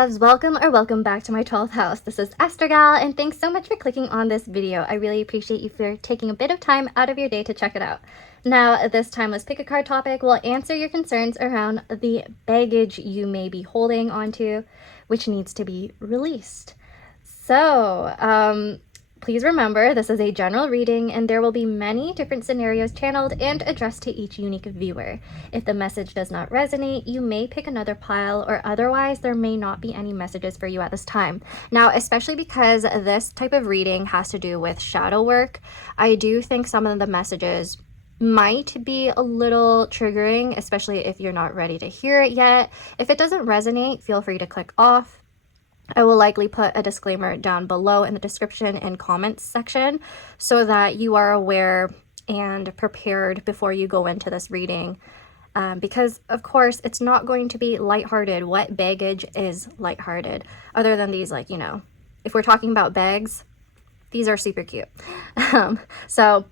loves, welcome back to my 12th house. This is ASTROG L, and thanks so much for clicking on this video. I really appreciate you for taking a bit of time out of your day to check it out. Now, this timeless Pickacard topic will answer your concerns around the baggage you may be holding onto, which needs to be released. So, please remember, this is a general reading and there will be many different scenarios channeled and addressed to each unique viewer. If the message does not resonate, you may pick another pile, or otherwise there may not be any messages for you at this time. Now, especially because this type of reading has to do with shadow work, I do think some of the messages might be a little triggering, especially if you're not ready to hear it yet. If it doesn't resonate, feel free to click off. I will likely put a disclaimer down below in the description and comments section so that you are aware and prepared before you go into this reading. Because, of course, it's not going to be lighthearted. What baggage is lighthearted? Other than these, like, you know, if we're talking about bags, these are super cute. So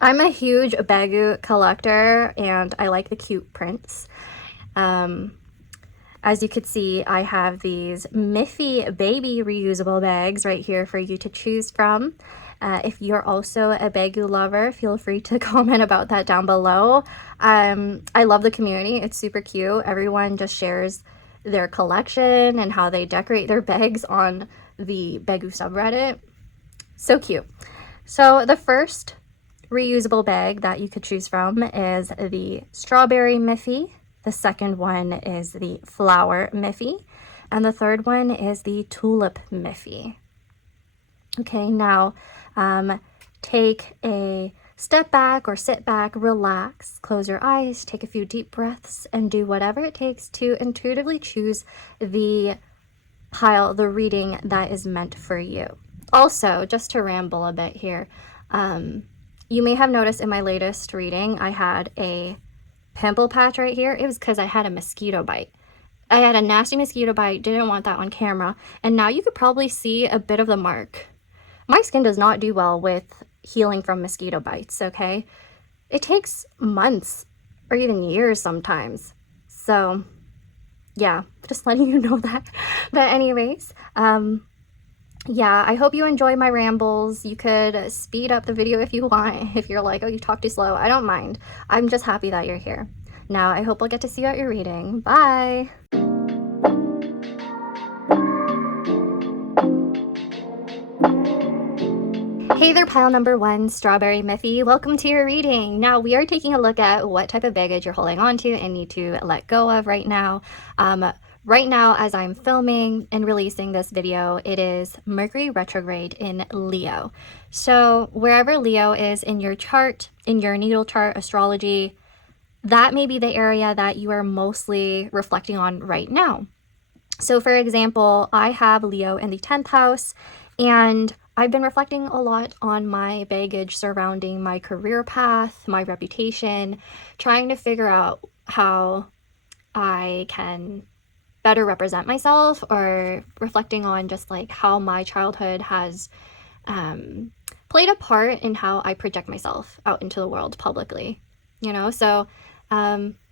I'm a huge bagu collector and I like the cute prints. As you could see, I have these Miffy baby reusable bags right here for you to choose from. If you're also a bagu lover, feel free to comment about that down below. I love the community. It's super cute. Everyone just shares their collection and how they decorate their bags on the bagu subreddit. So cute. So the first reusable bag that you could choose from is the Strawberry Miffy. The second one is the Flower Miffy, and the third one is the Tulip Miffy. Okay, now take a step back or sit back, relax, close your eyes, take a few deep breaths, and do whatever it takes to intuitively choose the pile, the reading that is meant for you. Also, just to ramble a bit here, you may have noticed in my latest reading, I had a pimple patch right here. It was because I had a mosquito bite. I had a nasty mosquito bite, didn't want that on camera, and now you could probably see a bit of the mark. My skin does not do well with healing from mosquito bites, okay? It takes months or even years sometimes. So, yeah, just letting you know that. But anyways, yeah, I hope you enjoy my rambles. You could speed up the video if you want. If you're like, oh, you talk too slow, I don't mind. I'm just happy that you're here. Now, I hope I'll get to see you at your reading. Bye! Hey there, pile number one, Strawberry Miffy. Welcome to your reading. Now, we are taking a look at what type of baggage you're holding on to and need to let go of right now. Right now, as I'm filming and releasing this video, it is Mercury retrograde in Leo. So wherever Leo is in your chart, in your natal chart, astrology, that may be the area that you are mostly reflecting on right now. So for example, I have Leo in the 10th house, and I've been reflecting a lot on my baggage surrounding my career path, my reputation, trying to figure out how I can better represent myself, or reflecting on just like how my childhood has played a part in how I project myself out into the world publicly, you know? So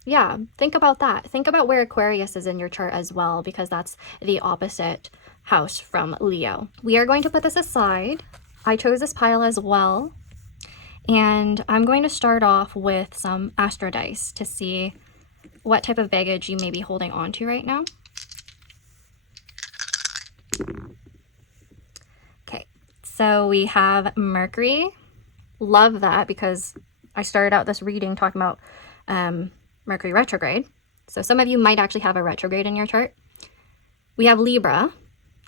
yeah, think about that. Think about where Aquarius is in your chart as well, because that's the opposite house from Leo. We are going to put this aside. I chose this pile as well, and I'm going to start off with some astro dice to see what type of baggage you may be holding on to right now. Okay, so we have Mercury. Love that, because I started out this reading talking about Mercury retrograde. So some of you might actually have a retrograde in your chart. We have Libra.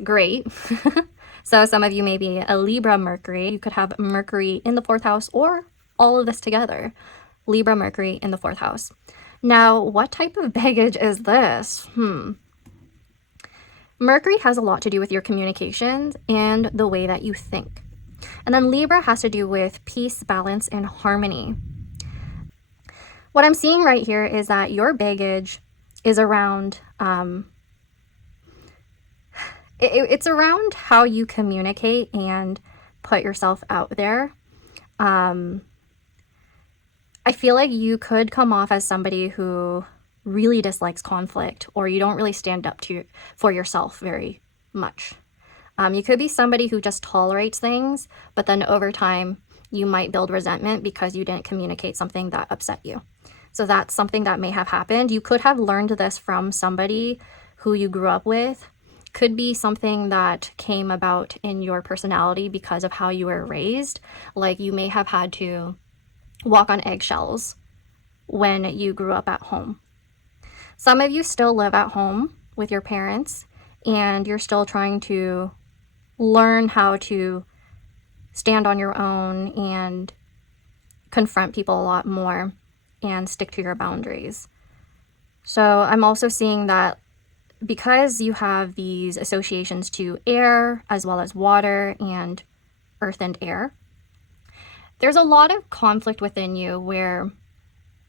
Great. So some of you may be a Libra Mercury. You could have Mercury in the 4th house, or all of this together. Libra Mercury in the 4th house. Now, what type of baggage is this? Mercury has a lot to do with your communications and the way that you think. And then Libra has to do with peace, balance, and harmony. What I'm seeing right here is that your baggage is around, it's around how you communicate and put yourself out there. I feel like you could come off as somebody who really dislikes conflict, or you don't really stand up for yourself very much. You could be somebody who just tolerates things, but then over time you might build resentment because you didn't communicate something that upset you. So that's something that may have happened. You could have learned this from somebody who you grew up with. Could be something that came about in your personality because of how you were raised. Like you may have had to walk on eggshells when you grew up at home. Some of you still live at home with your parents and you're still trying to learn how to stand on your own and confront people a lot more and stick to your boundaries. So I'm also seeing that because you have these associations to air as well as water and earth and air, there's a lot of conflict within you where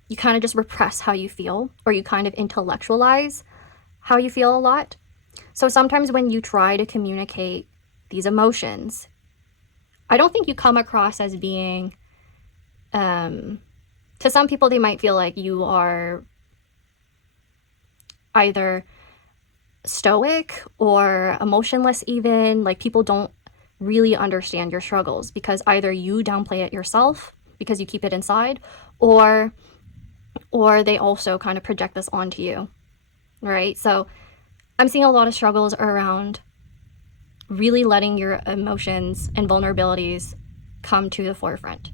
you kind of just repress how you feel, or you kind of intellectualize how you feel a lot. So sometimes when you try to communicate these emotions, I don't think you come across as being, to some people, they might feel like you are either stoic or emotionless even. Like people don't really understand your struggles because either you downplay it yourself because you keep it inside, or they also kind of project this onto you, right? So I'm seeing a lot of struggles around really letting your emotions and vulnerabilities come to the forefront.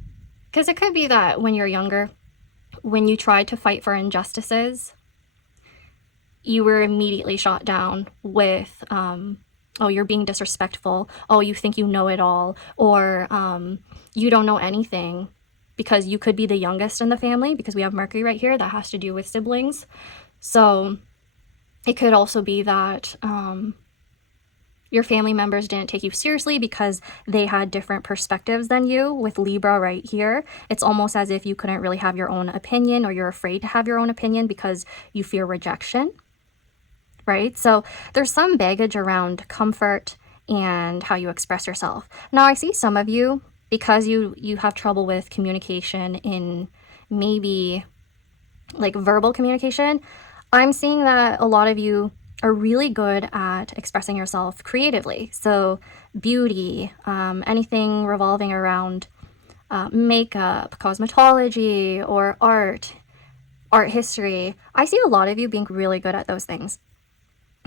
Because it could be that when you're younger, when you tried to fight for injustices, you were immediately shot down with, oh, you're being disrespectful. Oh, you think you know it all. Or you don't know anything, because you could be the youngest in the family, because we have Mercury right here. That has to do with siblings. So it could also be that your family members didn't take you seriously because they had different perspectives than you. With Libra right here, it's almost as if you couldn't really have your own opinion, or you're afraid to have your own opinion because you fear rejection, right? So there's some baggage around comfort and how you express yourself. Now I see some of you, because you have trouble with communication in maybe like verbal communication, I'm seeing that a lot of you are really good at expressing yourself creatively. So beauty, anything revolving around makeup, cosmetology, or art history. I see a lot of you being really good at those things.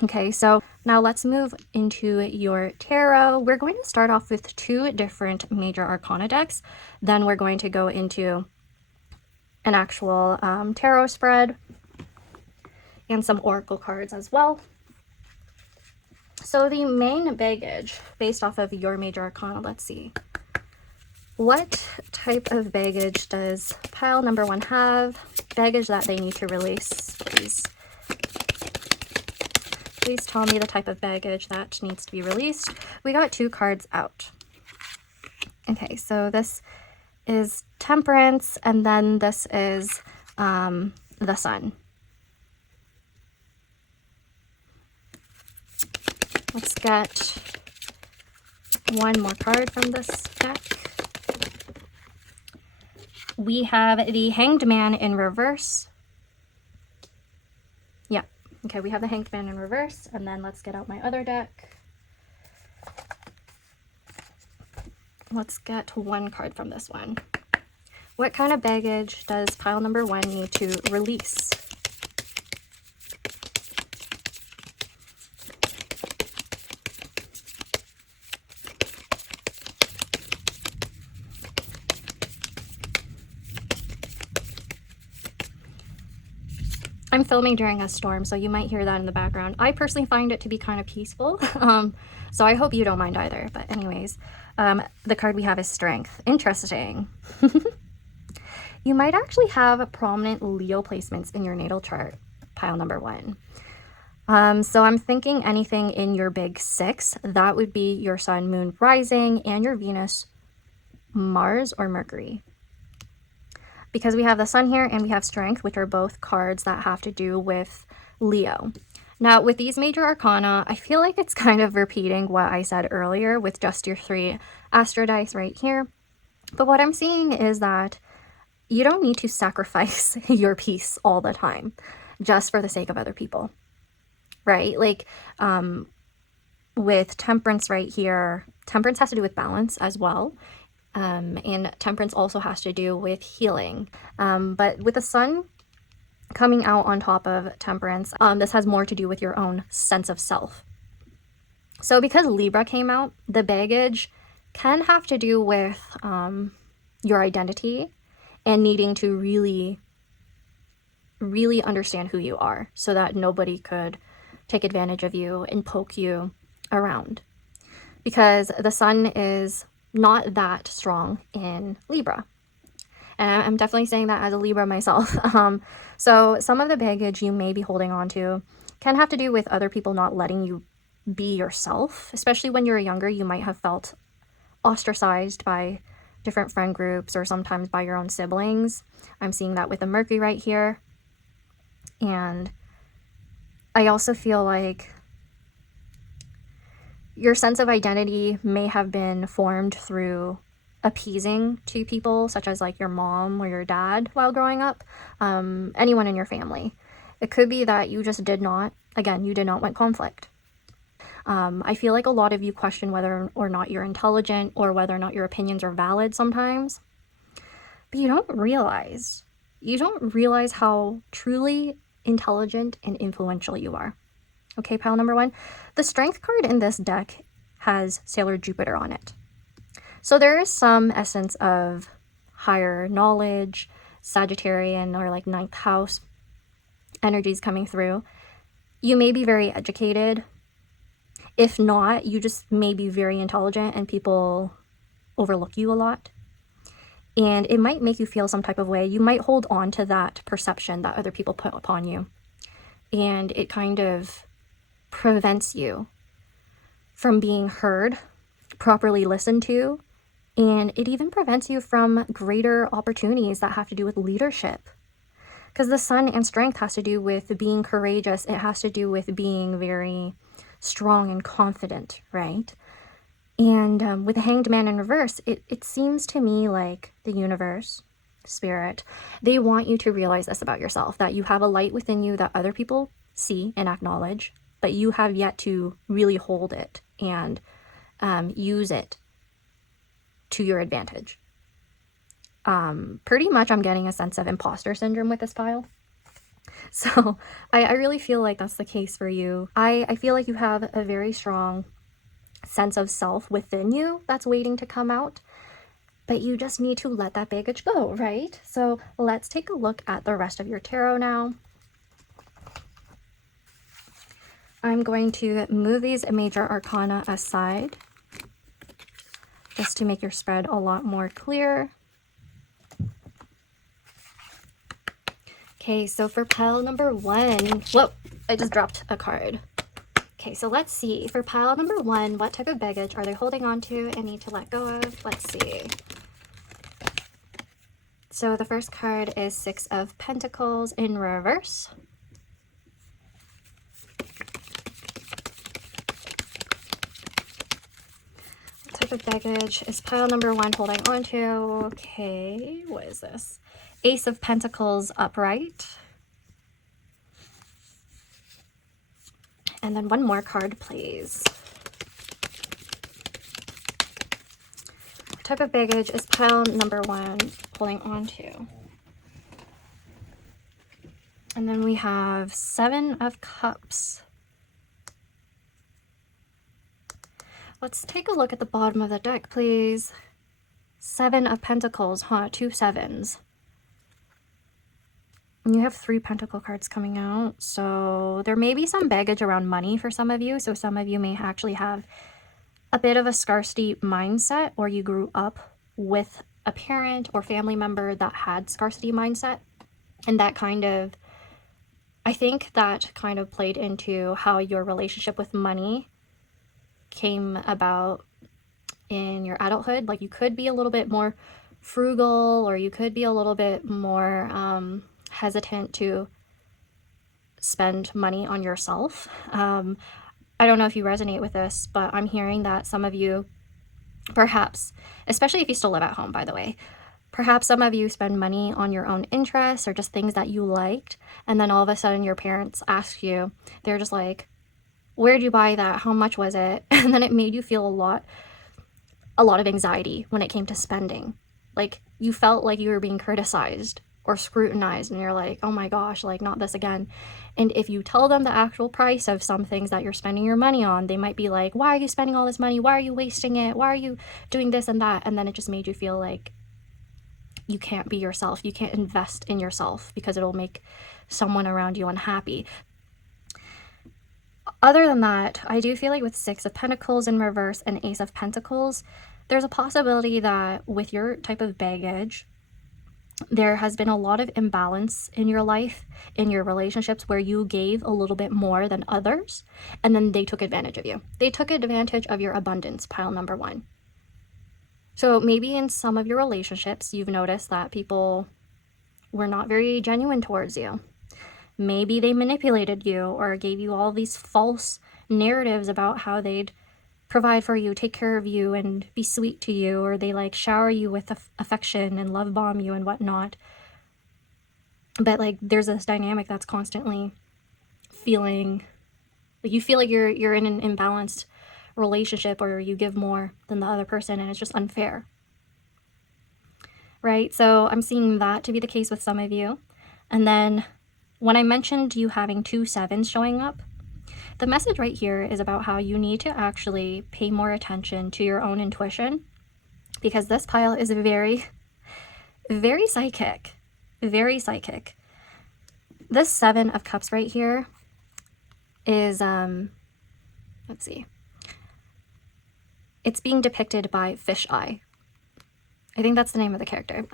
Okay, so now let's move into your tarot. We're going to start off with 2 different major arcana decks. Then we're going to go into an actual tarot spread and some oracle cards as well. So the main baggage based off of your major arcana, let's see. What type of baggage does pile number 1 have? Baggage that they need to release, please. Please tell me the type of baggage that needs to be released. We got 2 cards out. Okay, so this is Temperance, and then this is the Sun. Let's get one more card from this deck. We have the Hanged Man in reverse. Yeah, okay, we have the Hanged Man in reverse, and then let's get out my other deck. Let's get 1 card from this one. What kind of baggage does pile number 1 need to release? I'm filming during a storm, so you might hear that in the background. I personally find it to be kind of peaceful, so I hope you don't mind either. But anyways, the card we have is Strength. Interesting. You might actually have prominent Leo placements in your natal chart, pile number 1. So I'm thinking anything in your big 6. That would be your Sun, Moon, Rising, and your Venus, Mars, or Mercury. Because we have the Sun here and we have Strength, which are both cards that have to do with Leo. Now, with these major arcana, I feel like it's kind of repeating what I said earlier with just your 3 astro dice right here. But what I'm seeing is that you don't need to sacrifice your peace all the time. just for the sake of other people, right? Like with temperance right here, temperance has to do with balance as well. And temperance also has to do with healing. But with the sun coming out on top of temperance, this has more to do with your own sense of self. So because Libra came out, the baggage can have to do with your identity and needing to really understand who you are so that nobody could take advantage of you and poke you around. Because the sun is not that strong in Libra. And I'm definitely saying that as a Libra myself. So some of the baggage you may be holding on to can have to do with other people not letting you be yourself. Especially when you're younger, you might have felt ostracized by different friend groups or sometimes by your own siblings. I'm seeing that with the Mercury right here. And I also feel like your sense of identity may have been formed through appeasing to people such as like your mom or your dad while growing up, anyone in your family. It could be that you just did not want conflict. I feel like a lot of you question whether or not you're intelligent or whether or not your opinions are valid sometimes, but you don't realize how truly intelligent and influential you are. Okay, pile number 1. The strength card in this deck has Sailor Jupiter on it. So there is some essence of higher knowledge, Sagittarian or like 9th house energies coming through. You may be very educated. If not, you just may be very intelligent and people overlook you a lot. And it might make you feel some type of way. You might hold on to that perception that other people put upon you. And it kind of prevents you from being heard, properly listened to, and it even prevents you from greater opportunities that have to do with leadership. Because the sun and strength has to do with being courageous. It has to do with being very strong and confident, right? And with the Hanged Man in reverse, it seems to me like the universe, spirit, they want you to realize this about yourself, that you have a light within you that other people see and acknowledge, but you have yet to really hold it and use it to your advantage. Pretty much I'm getting a sense of imposter syndrome with this pile. So I really feel like that's the case for you. I feel like you have a very strong sense of self within you that's waiting to come out, but you just need to let that baggage go, right? So let's take a look at the rest of your tarot now. I'm going to move these major arcana aside just to make your spread a lot more clear. Okay, so for pile number 1, whoa, I just dropped a card. Okay, so let's see. For pile number 1, what type of baggage are they holding on to and need to let go of? Let's see. So the first card is 6 of Pentacles in reverse. What type of baggage is pile number 1 holding on to? Okay, what is this? Ace of Pentacles upright. And then one more card, please. What type of baggage is pile number 1 holding on to? And then we have 7 of Cups. Let's take a look at the bottom of the deck, please. 7 of Pentacles, huh? 2 sevens. And you have 3 Pentacle cards coming out. So there may be some baggage around money for some of you. So some of you may actually have a bit of a scarcity mindset, or you grew up with a parent or family member that had scarcity mindset. And that kind of, I think that kind of played into how your relationship with money came about in your adulthood. Like you could be a little bit more frugal, or you could be a little bit more hesitant to spend money on yourself. I don't know if you resonate with this, but I'm hearing that some of you, perhaps, especially if you still live at home, by the way, Perhaps some of you spend money on your own interests or just things that you liked, and then all of a sudden your parents ask you, they're just like, where'd you buy that? How much was it? And then it made you feel a lot of anxiety when it came to spending. Like, you felt like you were being criticized or scrutinized, and you're like, oh my gosh, like, not this again. And if you tell them the actual price of some things that you're spending your money on, they might be like, why are you spending all this money? Why are you wasting it? Why are you doing this and that? And then it just made you feel like you can't be yourself. You can't invest in yourself because it'll make someone around you unhappy. Other than that, I do feel like with Six of Pentacles in reverse and Ace of Pentacles, there's a possibility that with your type of baggage, there has been a lot of imbalance in your life, in your relationships, where you gave a little bit more than others, and then they took advantage of you. They took advantage of your abundance, pile number one. So maybe in some of your relationships, you've noticed that people were not very genuine towards you. Maybe they manipulated you or gave you all these false narratives about how they'd provide for you, take care of you, and be sweet to you, or they like shower you with affection and love bomb you and whatnot. But like, there's this dynamic that's constantly feeling like you feel like you're in an imbalanced relationship, or you give more than the other person, and it's just unfair, right? So I'm seeing that to be the case with some of you. And then when I mentioned you having 2 sevens showing up, the message right here is about how you need to actually pay more attention to your own intuition, because this pile is very, very psychic, very psychic. This 7 of Cups right here is, let's see, it's being depicted by Fish Eye. I think that's the name of the character.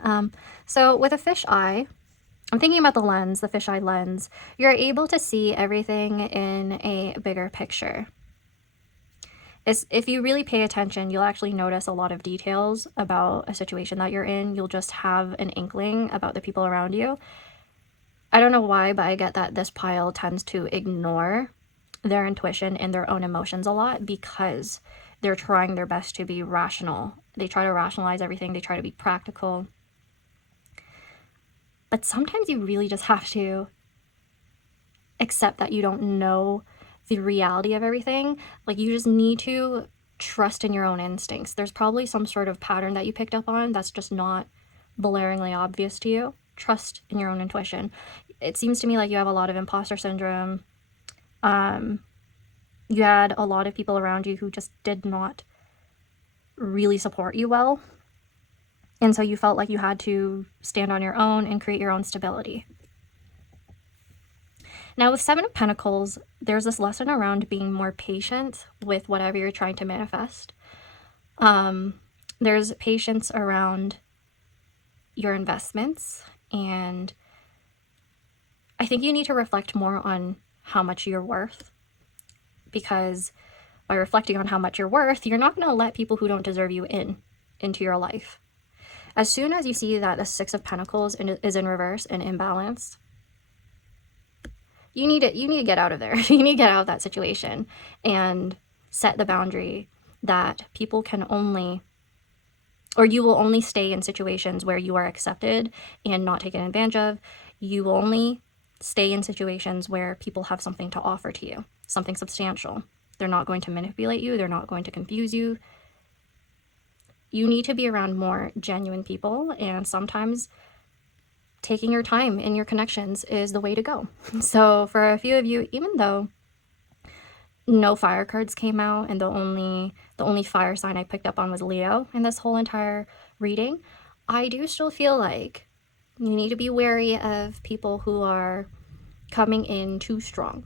So with a fish eye, I'm thinking about the lens, the fisheye lens. You're able to see everything in a bigger picture. If you really pay attention, you'll actually notice a lot of details about a situation that you're in. You'll just have an inkling about the people around you. I don't know why, but I get that this pile tends to ignore their intuition and their own emotions a lot, because they're trying their best to be rational. They try to rationalize everything. They try to be practical. But sometimes you really just have to accept that you don't know the reality of everything. Like, you just need to trust in your own instincts. There's probably some sort of pattern that you picked up on that's just not blaringly obvious to you. Trust in your own intuition. It seems to me like you have a lot of imposter syndrome. You had a lot of people around you who just did not really support you well. And so you felt like you had to stand on your own and create your own stability. Now with 7 of Pentacles, there's this lesson around being more patient with whatever you're trying to manifest. There's patience around your investments, and I think you need to reflect more on how much you're worth, because by reflecting on how much you're worth, you're not going to let people who don't deserve you into your life. As soon as you see that the 6 of Pentacles is in reverse and imbalanced, you need to get out of there. You need to get out of that situation and set the boundary that people can only, or you will only stay in situations where you are accepted and not taken advantage of. You will only stay in situations where people have something to offer to you, something substantial. They're not going to manipulate you. They're not going to confuse you. You need to be around more genuine people, and sometimes taking your time in your connections is the way to go. So for a few of you, even though no fire cards came out and the only fire sign I picked up on was Leo in this whole entire reading, I do still feel like you need to be wary of people who are coming in too strong.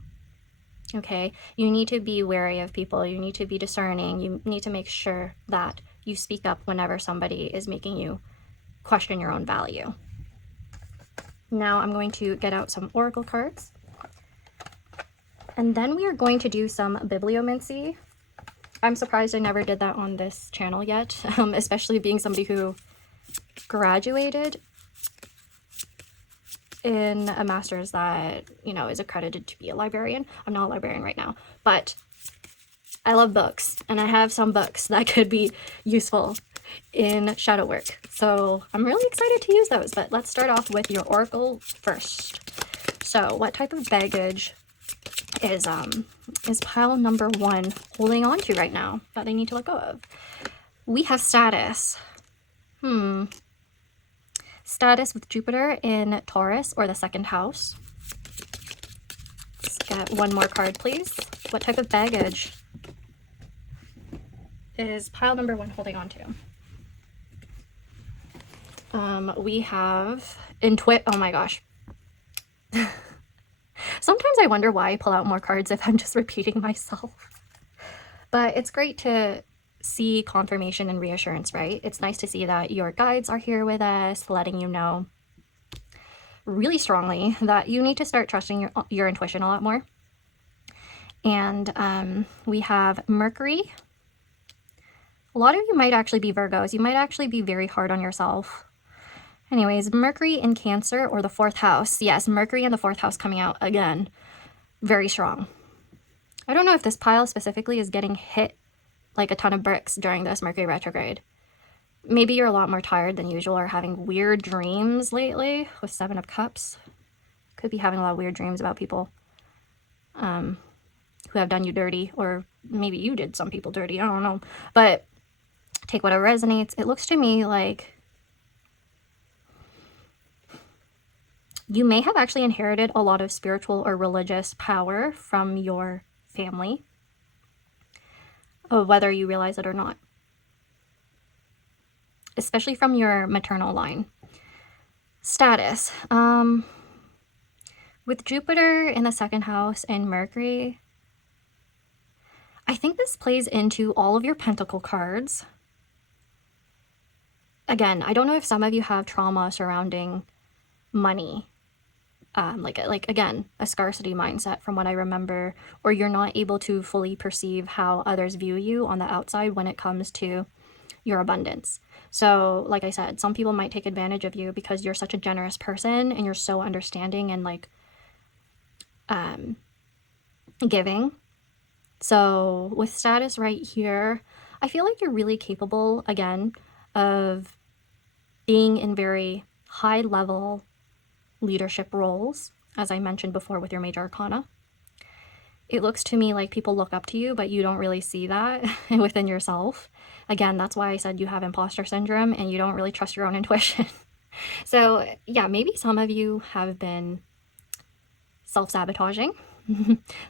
Okay, you need to be wary of people. You need to be discerning. You need to make sure that you speak up whenever somebody is making you question your own value. Now I'm going to get out some oracle cards, and then we are going to do some Bibliomancy. I'm surprised I never did that on this channel yet, especially being somebody who graduated in a master's that, you know, is accredited to be a librarian. I'm not a librarian right now, but I love books, and I have some books that could be useful in shadow work. So I'm really excited to use those, but let's start off with your oracle first. So what type of baggage is pile number 1 holding on to right now that they need to let go of? We have status. Status with Jupiter in Taurus or the 2nd house. Let's get one more card, please. What type of baggage is pile number 1 holding on to? We have oh my gosh. Sometimes I wonder why I pull out more cards if I'm just repeating myself. But it's great to see confirmation and reassurance, right? It's nice to see that your guides are here with us, letting you know really strongly that you need to start trusting your intuition a lot more. And we have Mercury. A lot of you might actually be Virgos. You might actually be very hard on yourself. Anyways, Mercury in Cancer or the 4th house. Yes, Mercury in the 4th house coming out again. Very strong. I don't know if this pile specifically is getting hit like a ton of bricks during this Mercury retrograde. Maybe you're a lot more tired than usual or having weird dreams lately with 7 of Cups. Could be having a lot of weird dreams about people who have done you dirty, or maybe you did some people dirty. I don't know. But take whatever resonates. It looks to me like you may have actually inherited a lot of spiritual or religious power from your family, whether you realize it or not, especially from your maternal line. Status. With Jupiter in the 2nd house and Mercury, I think this plays into all of your Pentacle cards. Again, I don't know if some of you have trauma surrounding money. Like again, a scarcity mindset from what I remember, or you're not able to fully perceive how others view you on the outside when it comes to your abundance. So like I said, some people might take advantage of you because you're such a generous person and you're so understanding and like giving. So with status right here, I feel like you're really capable again of being in very high level leadership roles, as I mentioned before with your major arcana. It looks to me like people look up to you, but you don't really see that within yourself. Again, that's why I said you have imposter syndrome and you don't really trust your own intuition. So yeah, maybe some of you have been self-sabotaging.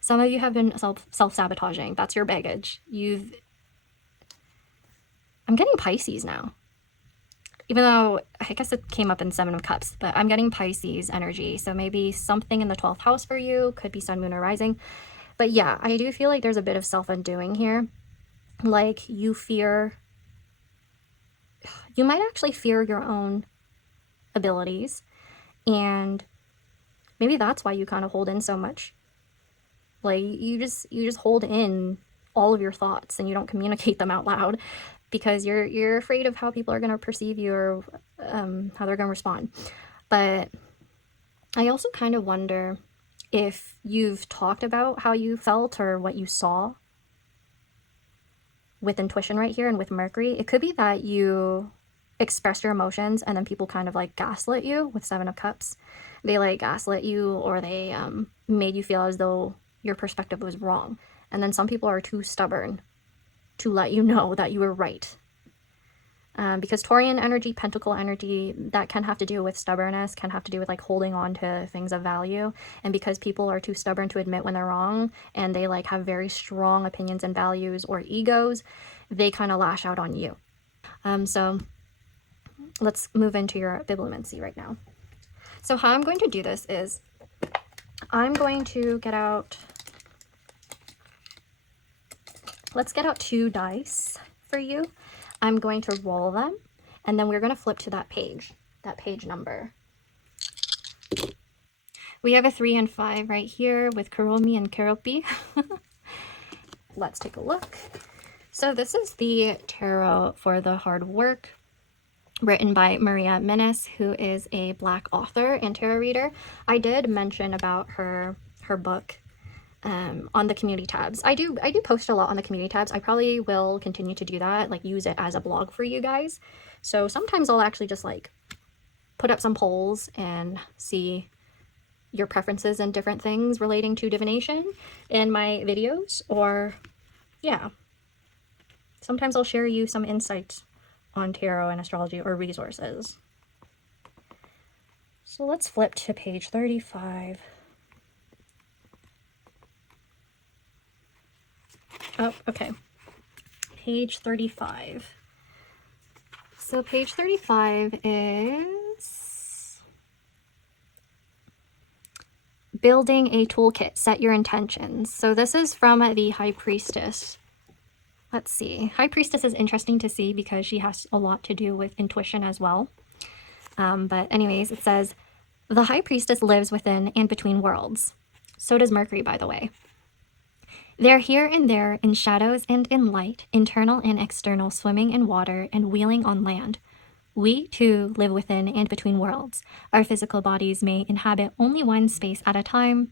Some of you have been self-sabotaging. That's your baggage. I'm getting Pisces now. Even though I guess it came up in 7 of Cups, but I'm getting Pisces energy. So maybe something in the 12th house for you, could be Sun, Moon, or Rising. But yeah, I do feel like there's a bit of self-undoing here. Like you might actually fear your own abilities. And maybe that's why you kind of hold in so much. Like you just hold in all of your thoughts and you don't communicate them out loud, because you're afraid of how people are going to perceive you or how they're going to respond. But I also kind of wonder if you've talked about how you felt or what you saw with intuition right here and with Mercury. It could be that you express your emotions and then people kind of like gaslit you with 7 of Cups. They like gaslit you, or they made you feel as though your perspective was wrong. And then some people are too stubborn to let you know that you were right. Because Taurian energy, Pentacle energy, that can have to do with stubbornness, can have to do with like holding on to things of value. And because people are too stubborn to admit when they're wrong, and they like have very strong opinions and values or egos, they kind of lash out on you. So let's move into your Bibliomancy right now. So how I'm going to do this is I'm going to get out, let's get out 2 dice for you. I'm going to roll them, and then we're going to flip to that page number. We have a 3 and 5 right here with Kuromi and Keropi. Let's take a look. So this is the tarot for the hard work, written by Maria Menes, who is a Black author and tarot reader. I did mention about her book on the community tabs. I do post a lot on the community tabs. I probably will continue to do that, like use it as a blog for you guys. So sometimes I'll actually just like put up some polls and see your preferences and different things relating to divination in my videos, or yeah, sometimes I'll share you some insights on tarot and astrology or resources. So let's flip to page 35. Oh, okay. Page 35. So page 35 is building a toolkit, set your intentions. So this is from the High Priestess. Let's see. High Priestess is interesting to see because she has a lot to do with intuition as well. But anyways, it says, the High Priestess lives within and between worlds. So does Mercury, by the way. They're here and there, in shadows and in light, internal and external, swimming in water and wheeling on land. We, too, live within and between worlds. Our physical bodies may inhabit only one space at a time,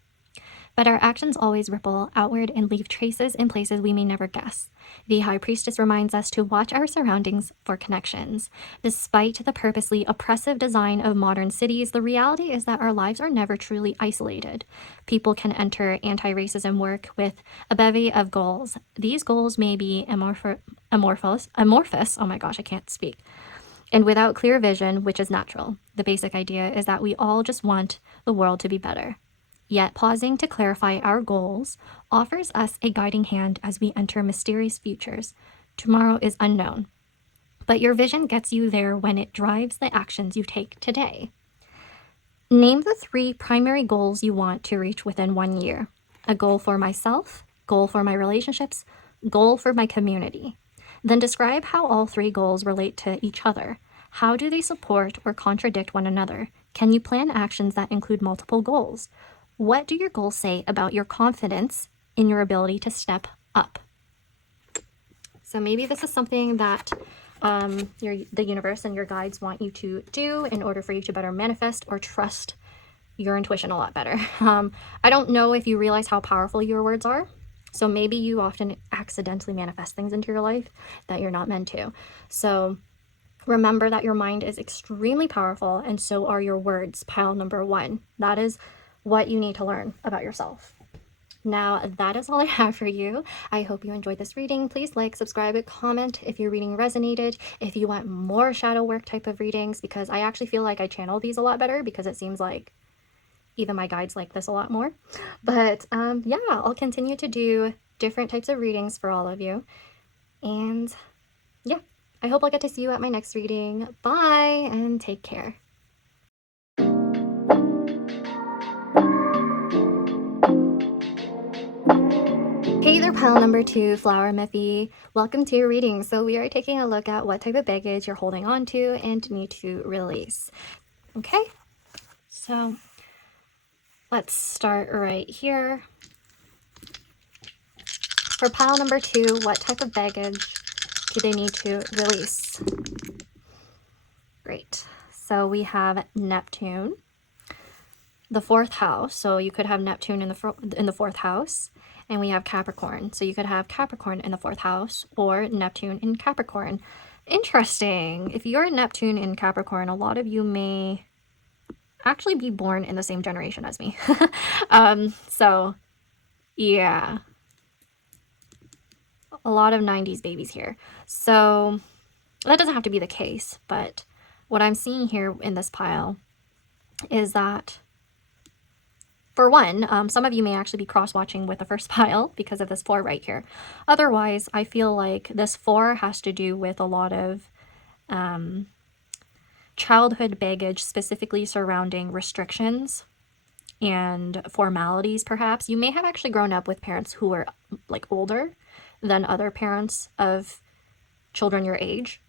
but our actions always ripple outward and leave traces in places we may never guess. The High Priestess reminds us to watch our surroundings for connections. Despite the purposely oppressive design of modern cities, the reality is that our lives are never truly isolated. People can enter anti-racism work with a bevy of goals. These goals may be amorphous, oh my gosh, I can't speak, and without clear vision, which is natural. The basic idea is that we all just want the world to be better. Yet pausing to clarify our goals offers us a guiding hand as we enter mysterious futures. Tomorrow is unknown, but your vision gets you there when it drives the actions you take today. Name the 3 primary goals you want to reach within 1 year. A goal for myself, goal for my relationships, goal for my community. Then describe how all 3 goals relate to each other. How do they support or contradict one another? Can you plan actions that include multiple goals? What do your goals say about your confidence in your ability to step up? So maybe this is something that the universe and your guides want you to do in order for you to better manifest or trust your intuition a lot better. I don't know if you realize how powerful your words are. So maybe you often accidentally manifest things into your life that you're not meant to. So remember that your mind is extremely powerful, and so are your words, pile number 1. That is what you need to learn about yourself. Now, that is all I have for you. I hope you enjoyed this reading. Please like, subscribe, comment if your reading resonated. If you want more shadow work type of readings, because I actually feel like I channel these a lot better, because it seems like even my guides like this a lot more. But yeah, I'll continue to do different types of readings for all of you. And yeah, I hope I'll get to see you at my next reading. Bye, and take care. Hey there, pile number 2, Flower Miffy. Welcome to your reading. So we are taking a look at what type of baggage you're holding on to and need to release. Okay, so let's start right here. For pile number 2, what type of baggage do they need to release? Great. So we have Neptune, the 4th house. So you could have Neptune in the 4th house. And we have Capricorn. So you could have Capricorn in the 4th house or Neptune in Capricorn. Interesting. If you're Neptune in Capricorn, a lot of you may actually be born in the same generation as me. So yeah, a lot of 90s babies here. So that doesn't have to be the case, but what I'm seeing here in this pile is that, for one, some of you may actually be cross-watching with the first pile because of this 4 right here. Otherwise, I feel like this 4 has to do with a lot of childhood baggage, specifically surrounding restrictions and formalities, perhaps. You may have actually grown up with parents who were like older than other parents of children your age.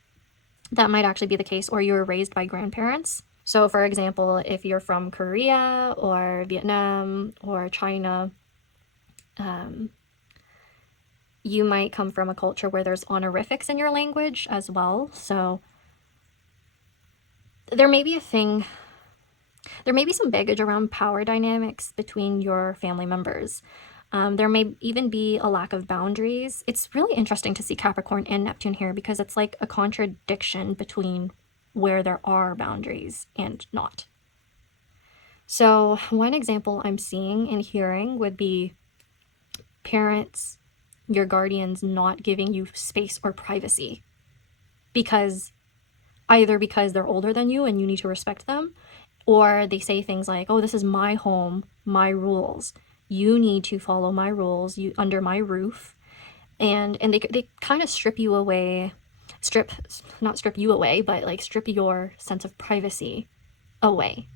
That might actually be the case, or you were raised by grandparents. So for example, if you're from Korea or Vietnam or China, you might come from a culture where there's honorifics in your language as well. So there may be some baggage around power dynamics between your family members. There may even be a lack of boundaries. It's really interesting to see Capricorn and Neptune here because it's like a contradiction between where there are boundaries and not. So one example I'm seeing and hearing would be parents, your guardians not giving you space or privacy because either because they're older than you and you need to respect them, or they say things like, oh, this is my home, my rules. You need to follow my rules, you under my roof. And they kind of strip you away, not strip you away, but like strip your sense of privacy away.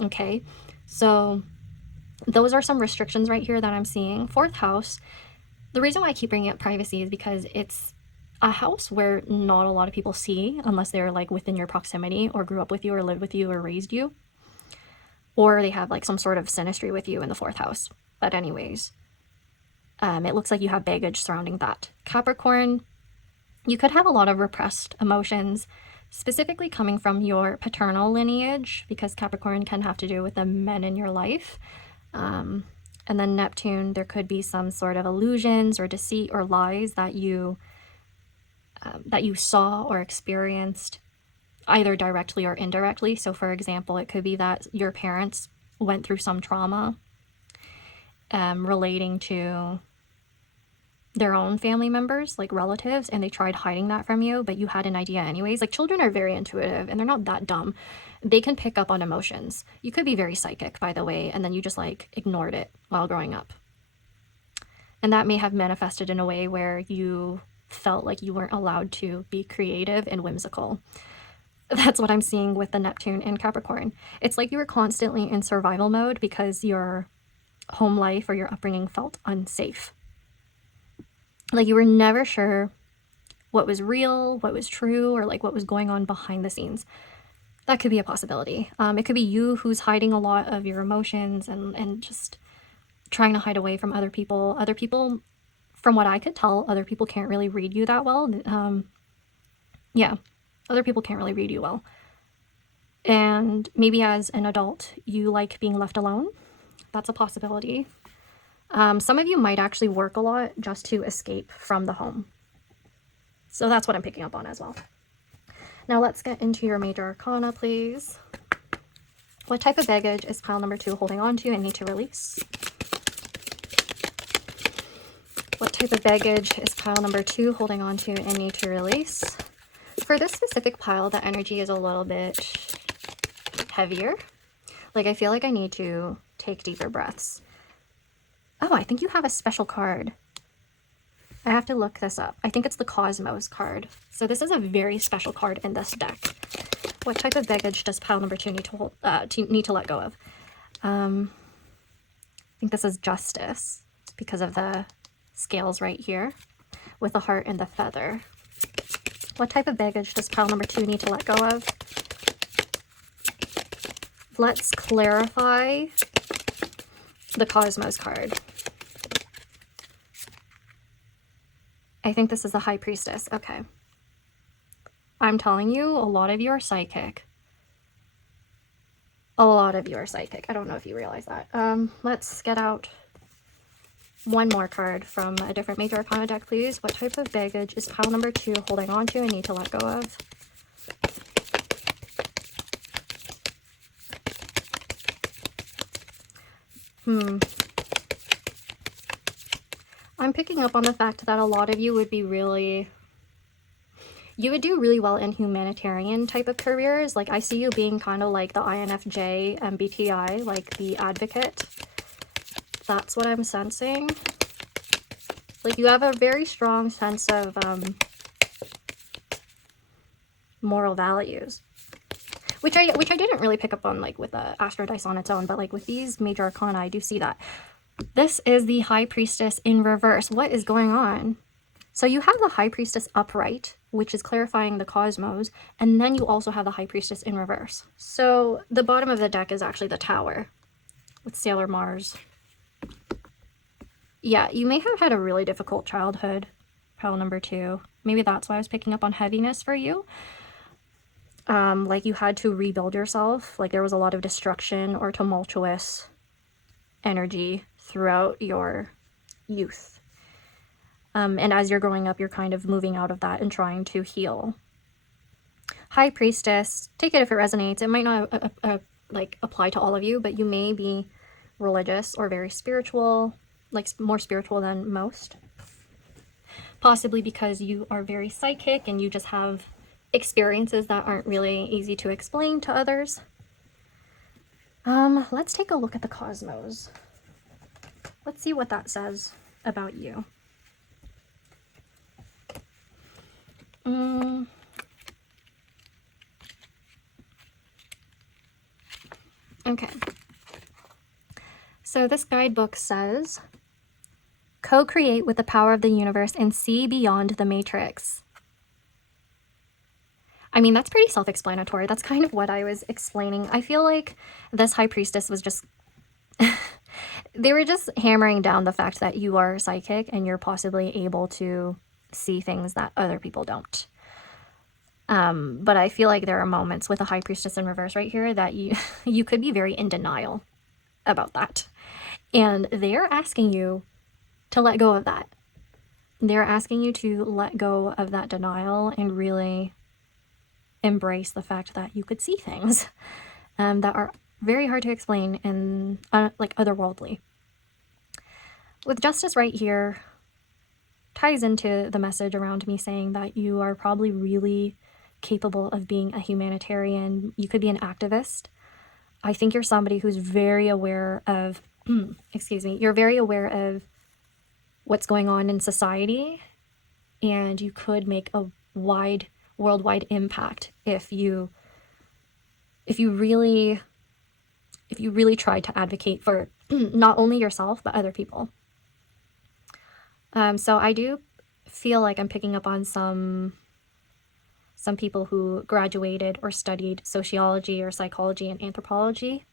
Okay, so those are some restrictions right here that I'm seeing. Fourth house, the reason why I keep bringing up privacy is because it's a house where not a lot of people see unless they're like within your proximity or grew up with you or lived with you or raised you, or they have like some sort of synastry with you in the fourth house. But anyways, it looks like you have baggage surrounding that. Capricorn, you could have a lot of repressed emotions, specifically coming from your paternal lineage, because Capricorn can have to do with the men in your life. And then Neptune, there could be some sort of illusions or deceit or lies that you saw or experienced either directly or indirectly. So for example, it could be that your parents went through some trauma relating to their own family members, like relatives, and they tried hiding that from you, but you had an idea anyways. Like, children are very intuitive and they're not that dumb. They can pick up on emotions. You could be very psychic, by the way, and then you just like ignored it while growing up. And that may have manifested in a way where you felt like you weren't allowed to be creative and whimsical. That's what I'm seeing with the Neptune in Capricorn. It's like you were constantly in survival mode because your home life or your upbringing felt unsafe. Like you were never sure what was real, what was true, or like what was going on behind the scenes. That could be a possibility. It could be you who's hiding a lot of your emotions and just trying to hide away from other people. Other people, from what I could tell, other people can't really read you that well. Yeah, other people can't really read you well. And maybe as an adult, you like being left alone. That's a possibility. Some of you might actually work a lot just to escape from the home. So that's what I'm picking up on as well. Now let's get into your major arcana, please. What type of baggage is pile number 2 holding on to and need to release? What type of baggage is pile number 2 holding on to and need to release? For this specific pile, the energy is a little bit heavier. Like I feel like I need to take deeper breaths. Oh, I think you have a special card. I have to look this up. I think it's the Cosmos card. So this is a very special card in this deck. What type of baggage does pile number 2 need to hold, need to let go of? I think this is Justice because of the scales right here with the heart and the feather. What type of baggage does pile number 2 need to let go of? Let's clarify the Cosmos card. I think this is the High Priestess. Okay. I'm telling you, a lot of you are psychic. A lot of you are psychic. I don't know if you realize that. Let's get out one more card from a different major arcana deck, please. What type of baggage is pile number 2 holding on to and need to let go of? I'm picking up on the fact that a lot of you would be you would do really well in humanitarian type of careers. Like I see you being kind of like the INFJ, MBTI, like the advocate. That's what I'm sensing. Like you have a very strong sense of moral values. Which I didn't really pick up on like with the Astro Dice on its own, but like with these major arcana, I do see that. This is the High Priestess in reverse. What is going on? So you have the High Priestess upright, which is clarifying the Cosmos, and then you also have the High Priestess in reverse. So the bottom of the deck is actually the Tower with Sailor Mars. Yeah, you may have had a really difficult childhood, pile number 2. Maybe that's why I was picking up on heaviness for you. Like you had to rebuild yourself. Like there was a lot of destruction or tumultuous energy throughout your youth. And as you're growing up, you're kind of moving out of that and trying to heal. High Priestess, take it if it resonates. It might not like apply to all of you, but you may be religious or very spiritual, like more spiritual than most. Possibly because you are very psychic and you just have experiences that aren't really easy to explain to others. Let's take a look at the cosmos. Let's see what that says about you. Okay. So this guidebook says, co-create with the power of the universe and see beyond the matrix. I mean, that's pretty self-explanatory. That's kind of what I was explaining. I feel like this High Priestess was just... they were just hammering down the fact that you are psychic and you're possibly able to see things that other people don't. But I feel like there are moments with a High Priestess in reverse right here that you could be very in denial about that. And they're asking you to let go of that. They're asking you to let go of that denial and really embrace the fact that you could see things that are very hard to explain and like otherworldly. With Justice right here ties into the message around me saying that you are probably really capable of being a humanitarian. You could be an activist. I think you're somebody who's very aware of, you're very aware of what's going on in society, and you could make a worldwide impact if you really try to advocate for not only yourself but other people. So I do feel like I'm picking up on some people who graduated or studied sociology or psychology and anthropology.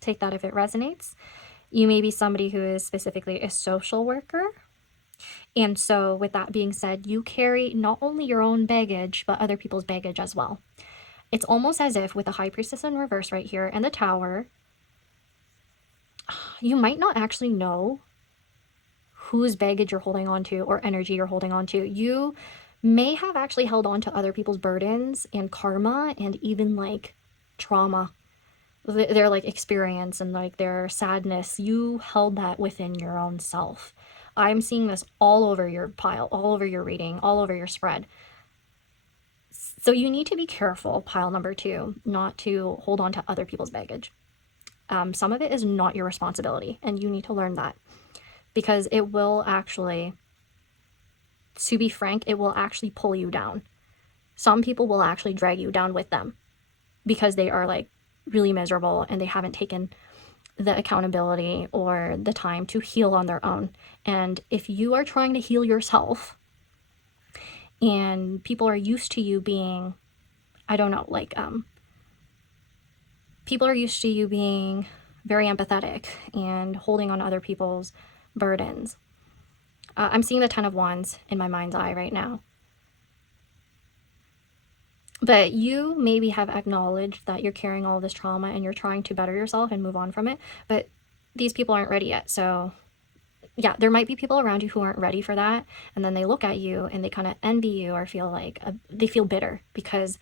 Take that if it resonates. You may be somebody who is specifically a social worker. And so with that being said, you carry not only your own baggage, but other people's baggage as well. It's almost as if with the High Priestess in reverse right here and the Tower, you might not actually know whose baggage you're holding on to or energy you're holding on to. You may have actually held on to other people's burdens and karma and even like trauma, their like experience and like their sadness. You held that within your own self. I'm seeing this all over your pile, all over your reading, all over your spread. So you need to be careful, pile number 2, not to hold on to other people's baggage. Some of it is not your responsibility, and you need to learn that, because it will actually, to be frank, it will actually pull you down. Some people will actually drag you down with them because they are like really miserable and they haven't taken the accountability or the time to heal on their own. And if you are trying to heal yourself and people are used to you being, I don't know, like, people are used to you being very empathetic and holding on other people's burdens. I'm seeing the 10 of Wands in my mind's eye right now. But you maybe have acknowledged that you're carrying all this trauma and you're trying to better yourself and move on from it. But these people aren't ready yet. So yeah, there might be people around you who aren't ready for that. And then they look at you and they kind of envy you or feel like they feel bitter because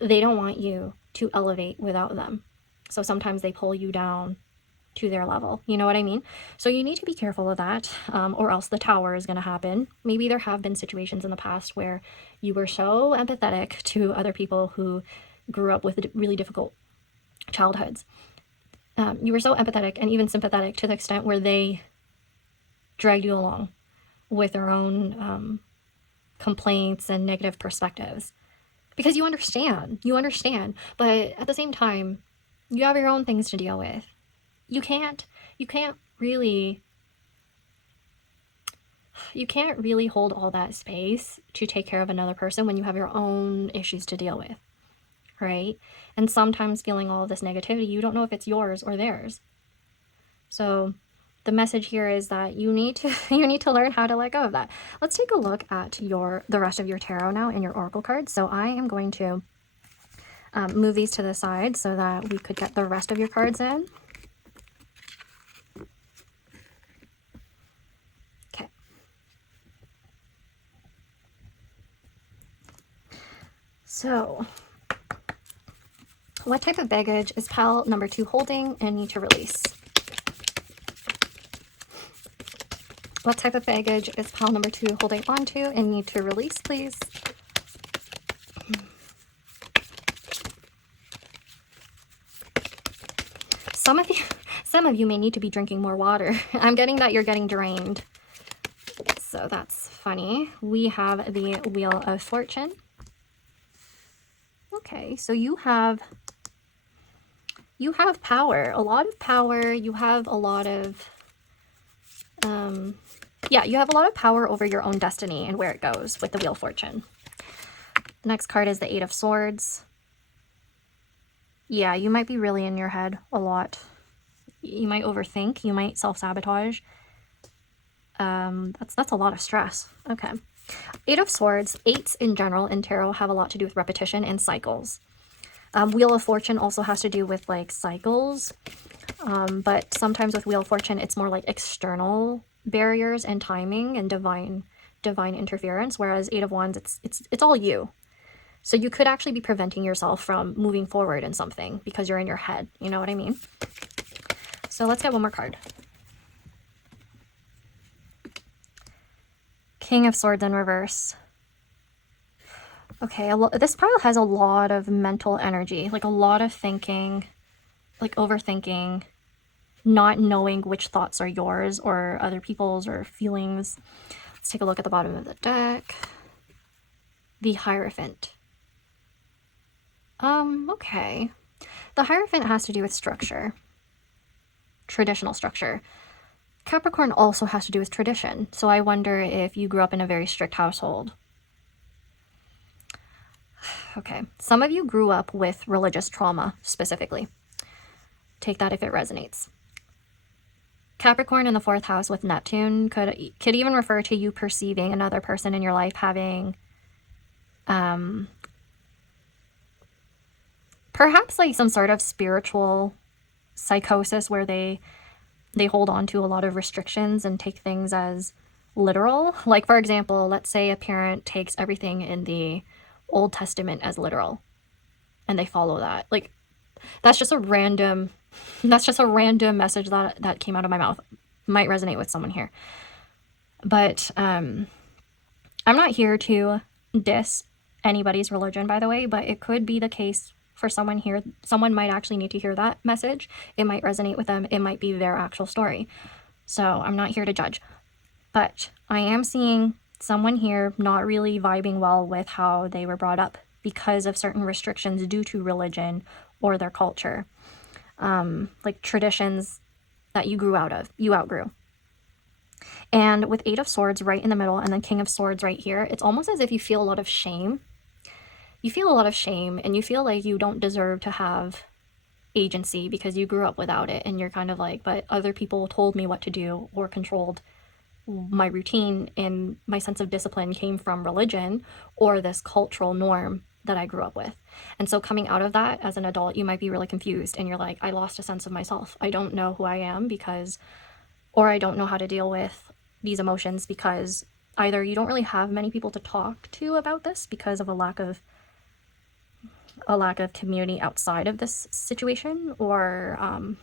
they don't want you to elevate without them. So sometimes they pull you down to their level. You know what I mean? So you need to be careful of that, or else the Tower is going to happen. Maybe there have been situations in the past where you were so empathetic to other people who grew up with really difficult childhoods. You were so empathetic and even sympathetic to the extent where they dragged you along with their own complaints and negative perspectives. Because you understand, but at the same time, you have your own things to deal with. You can't really hold all that space to take care of another person when you have your own issues to deal with, right? And sometimes feeling all of this negativity, you don't know if it's yours or theirs. So the message here is that you need to learn how to let go of that. Let's take a look at the rest of your tarot now and your oracle cards. So I am going to move these to the side so that we could get the rest of your cards in. So, what type of baggage is pile number 2 holding and need to release? What type of baggage is pile number 2 holding onto and need to release, please? Some of you may need to be drinking more water. I'm getting that you're getting drained. So that's funny. We have the Wheel of Fortune. Okay, so you have power, a lot of power. You have a lot of yeah, you have a lot of power over your own destiny and where it goes with the Wheel of Fortune. The next card is the Eight of Swords. Yeah, you might be really in your head a lot. You might overthink, you might self-sabotage. That's a lot of stress. Okay. Eight of Swords, 8s in general in tarot have a lot to do with repetition and cycles. Wheel of Fortune also has to do with like cycles, but sometimes with Wheel of Fortune it's more like external barriers and timing and divine interference, whereas Eight of Wands it's all you. So you could actually be preventing yourself from moving forward in something because you're in your head. You know what I mean? So let's get one more card. King of Swords in reverse. Okay, this pile has a lot of mental energy, like a lot of thinking, like overthinking, not knowing which thoughts are yours or other people's or feelings. Let's take a look at the bottom of the deck. The Hierophant. Okay. The Hierophant has to do with structure. Traditional structure. Capricorn also has to do with tradition. So I wonder if you grew up in a very strict household. Okay. Some of you grew up with religious trauma specifically. Take that if it resonates. Capricorn in the 4th house with Neptune could even refer to you perceiving another person in your life having perhaps like some sort of spiritual psychosis where they hold on to a lot of restrictions and take things as literal. Like, for example, let's say a parent takes everything in the Old Testament as literal and they follow that. Like, that's just a random message that came out of my mouth. Might resonate with someone here. But I'm not here to diss anybody's religion, by the way, but it could be the case for someone here. Someone might actually need to hear that message. It might resonate with them. It might be their actual story. So I'm not here to judge. But I am seeing someone here not really vibing well with how they were brought up because of certain restrictions due to religion or their culture. Like traditions that you outgrew. And with Eight of Swords right in the middle and then King of Swords right here, it's almost as if you feel a lot of shame. You feel a lot of shame and you feel like you don't deserve to have agency because you grew up without it. And you're kind of like, but other people told me what to do or controlled my routine, and my sense of discipline came from religion or this cultural norm that I grew up with. And so coming out of that as an adult, you might be really confused and you're like, I lost a sense of myself. I don't know who I am or I don't know how to deal with these emotions because either you don't really have many people to talk to about this because of a lack of community outside of this situation, or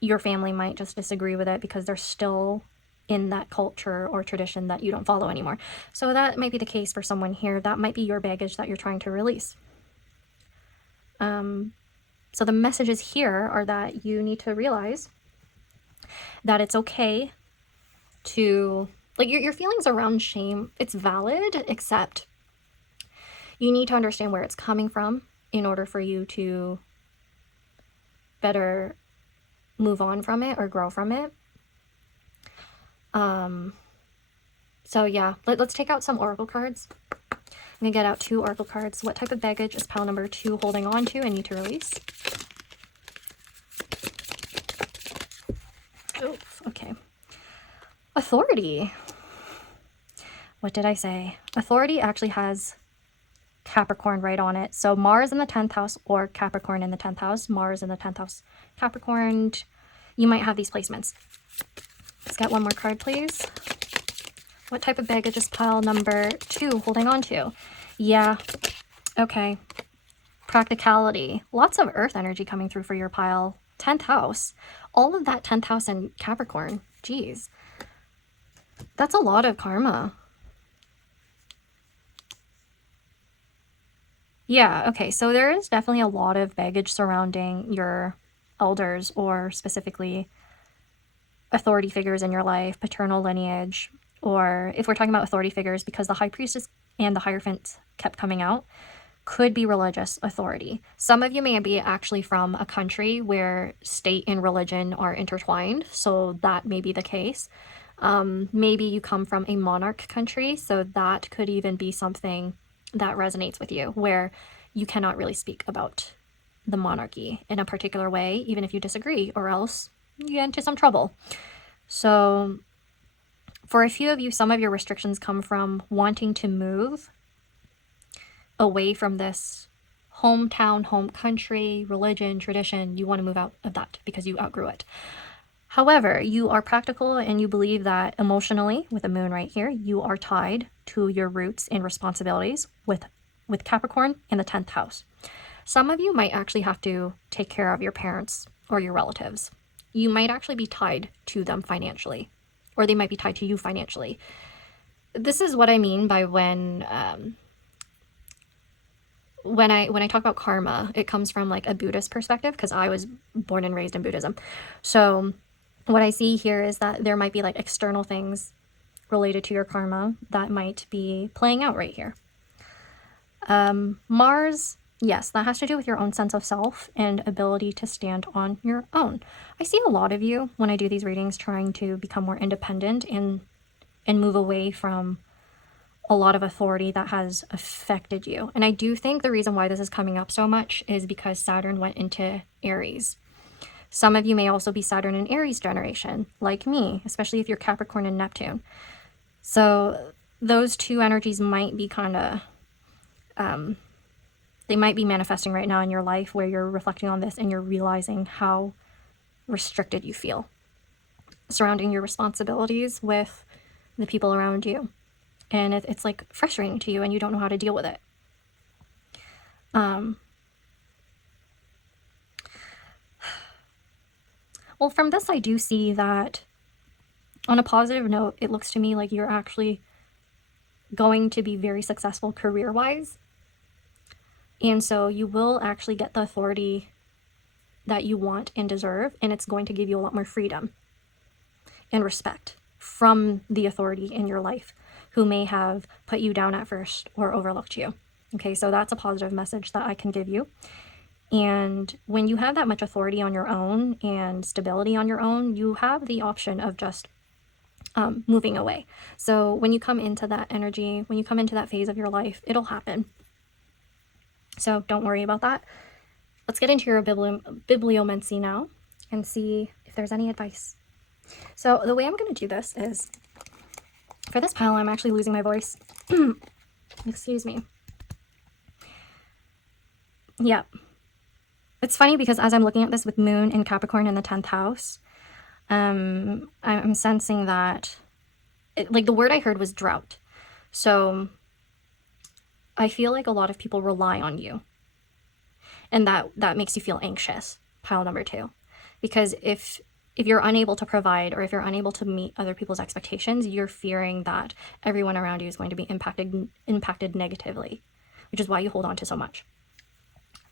your family might just disagree with it because they're still in that culture or tradition that you don't follow anymore. So that might be the case for someone here. That might be your baggage that you're trying to release. So the messages here are that you need to realize that it's okay to, like, your feelings around shame, it's valid, except you need to understand where it's coming from in order for you to better move on from it or grow from it. So yeah, let's take out some oracle cards. I'm gonna get out 2 oracle cards. What type of baggage is pile number 2 holding on to and need to release? Oh, okay. Authority. What did I say? Authority actually has Capricorn right on it. So Mars in the 10th house or Capricorn in the 10th house. Mars in the 10th house, Capricorn. You might have these placements. Let's get one more card, please. What type of baggage is pile number 2 holding on to? Yeah. Okay. Practicality. Lots of earth energy coming through for your pile. 10th house. All of that 10th house in Capricorn. Jeez. That's a lot of karma. Yeah, okay. So there is definitely a lot of baggage surrounding your elders, or specifically authority figures in your life, paternal lineage, or if we're talking about authority figures, because the High Priestess and the Hierophant kept coming out, could be religious authority. Some of you may be actually from a country where state and religion are intertwined, so that may be the case. Maybe you come from a monarch country, so that could even be something that resonates with you, where you cannot really speak about the monarchy in a particular way, even if you disagree, or else you get into some trouble. So for a few of you, some of your restrictions come from wanting to move away from this hometown, home country, religion, tradition. You want to move out of that because you outgrew it. However, you are practical and you believe that emotionally, with the moon right here, you are tied to your roots and responsibilities with Capricorn in the 10th house. Some of you might actually have to take care of your parents or your relatives. You might actually be tied to them financially, or they might be tied to you financially. This is what I mean by when I talk about karma, it comes from like a Buddhist perspective, because I was born and raised in Buddhism. So what I see here is that there might be like external things related to your karma that might be playing out right here. Mars, yes, that has to do with your own sense of self and ability to stand on your own. I see a lot of you when I do these readings trying to become more independent and move away from a lot of authority that has affected you. And I do think the reason why this is coming up so much is because Saturn went into Aries. Some of you may also be Saturn and Aries generation, like me, especially if you're Capricorn and Neptune. So those two energies might be kind of, they might be manifesting right now in your life, where you're reflecting on this and you're realizing how restricted you feel surrounding your responsibilities with the people around you. And it's like frustrating to you and you don't know how to deal with it. Well, from this, I do see that on a positive note, it looks to me like you're actually going to be very successful career-wise. And so you will actually get the authority that you want and deserve, and it's going to give you a lot more freedom and respect from the authority in your life who may have put you down at first or overlooked you. Okay, so that's a positive message that I can give you. And when you have that much authority on your own and stability on your own, you have the option of just moving away. So when you come into that energy, when you come into that phase of your life, it'll happen. So don't worry about that. Let's get into your bibliomancy now and see if there's any advice. So the way I'm going to do this is, for this pile, I'm actually losing my voice. Excuse me. Yeah. It's funny because as I'm looking at this with Moon and Capricorn in the 10th house, I'm sensing that, like the word I heard was drought. So I feel like a lot of people rely on you. And that makes you feel anxious, pile number 2. Because if you're unable to provide, or if you're unable to meet other people's expectations, you're fearing that everyone around you is going to be impacted negatively, which is why you hold on to so much.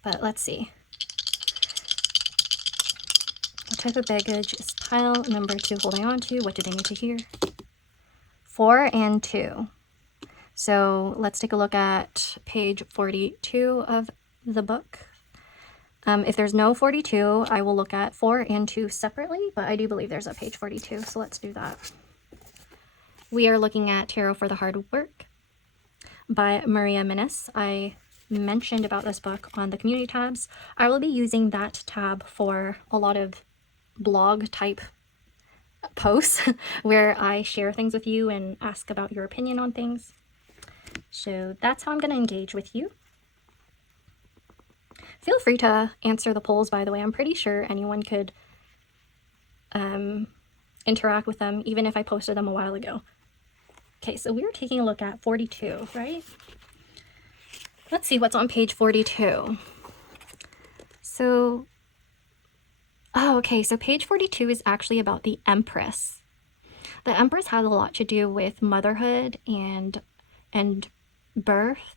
But let's see. What type of baggage is pile number 2 holding on to? What do they need to hear? 4 and 2. So let's take a look at page 42 of the book. If there's no 42, I will look at 4 and 2 separately, but I do believe there's a page 42, so let's do that. We are looking at Tarot for the Hard Work by Maria Minas. I mentioned about this book on the community tabs. I will be using that tab for a lot of blog type posts where I share things with you and ask about your opinion on things. So that's how I'm going to engage with you. Feel free to answer the polls, by the way. I'm pretty sure anyone could interact with them, even if I posted them a while ago. Okay, so we were taking a look at 42, right? Let's see what's on page 42. So, oh, okay, so page 42 is actually about the Empress. The Empress has a lot to do with motherhood and birth,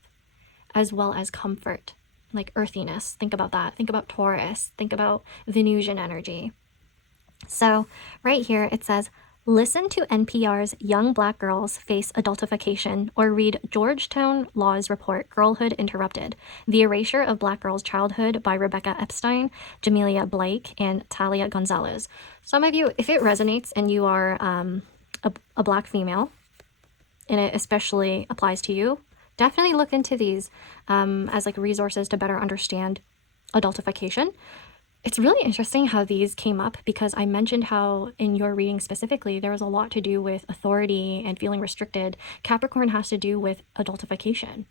as well as comfort, like earthiness. Think about that. Think about Taurus. Think about Venusian energy. So right here it says, listen to NPR's Young Black Girls Face Adultification, or read Georgetown Law's report, Girlhood Interrupted, The Erasure of Black Girls' Childhood by Rebecca Epstein, Jamelia Blake, and Talia Gonzalez. Some of you, if it resonates and you are a Black female, and it especially applies to you, definitely look into these as like resources to better understand adultification. It's really interesting how these came up, because I mentioned how in your reading specifically, there was a lot to do with authority and feeling restricted. Capricorn has to do with adultification.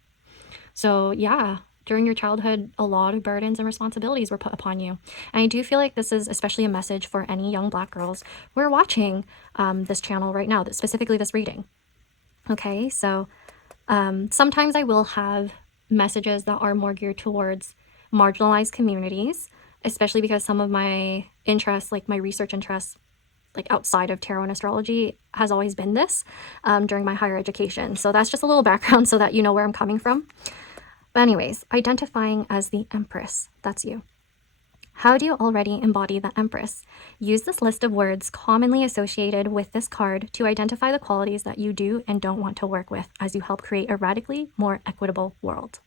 So yeah, during your childhood, a lot of burdens and responsibilities were put upon you. And I do feel like this is especially a message for any young Black girls who are watching this channel right now, specifically this reading. Okay, so sometimes I will have messages that are more geared towards marginalized communities, especially because some of my interests, like my research interests, like outside of tarot and astrology, has always been this during my higher education. So that's just a little background so that you know where I'm coming from. But anyways, identifying as the Empress, that's you. How do you already embody the Empress? Use this list of words commonly associated with this card to identify the qualities that you do and don't want to work with as you help create a radically more equitable world.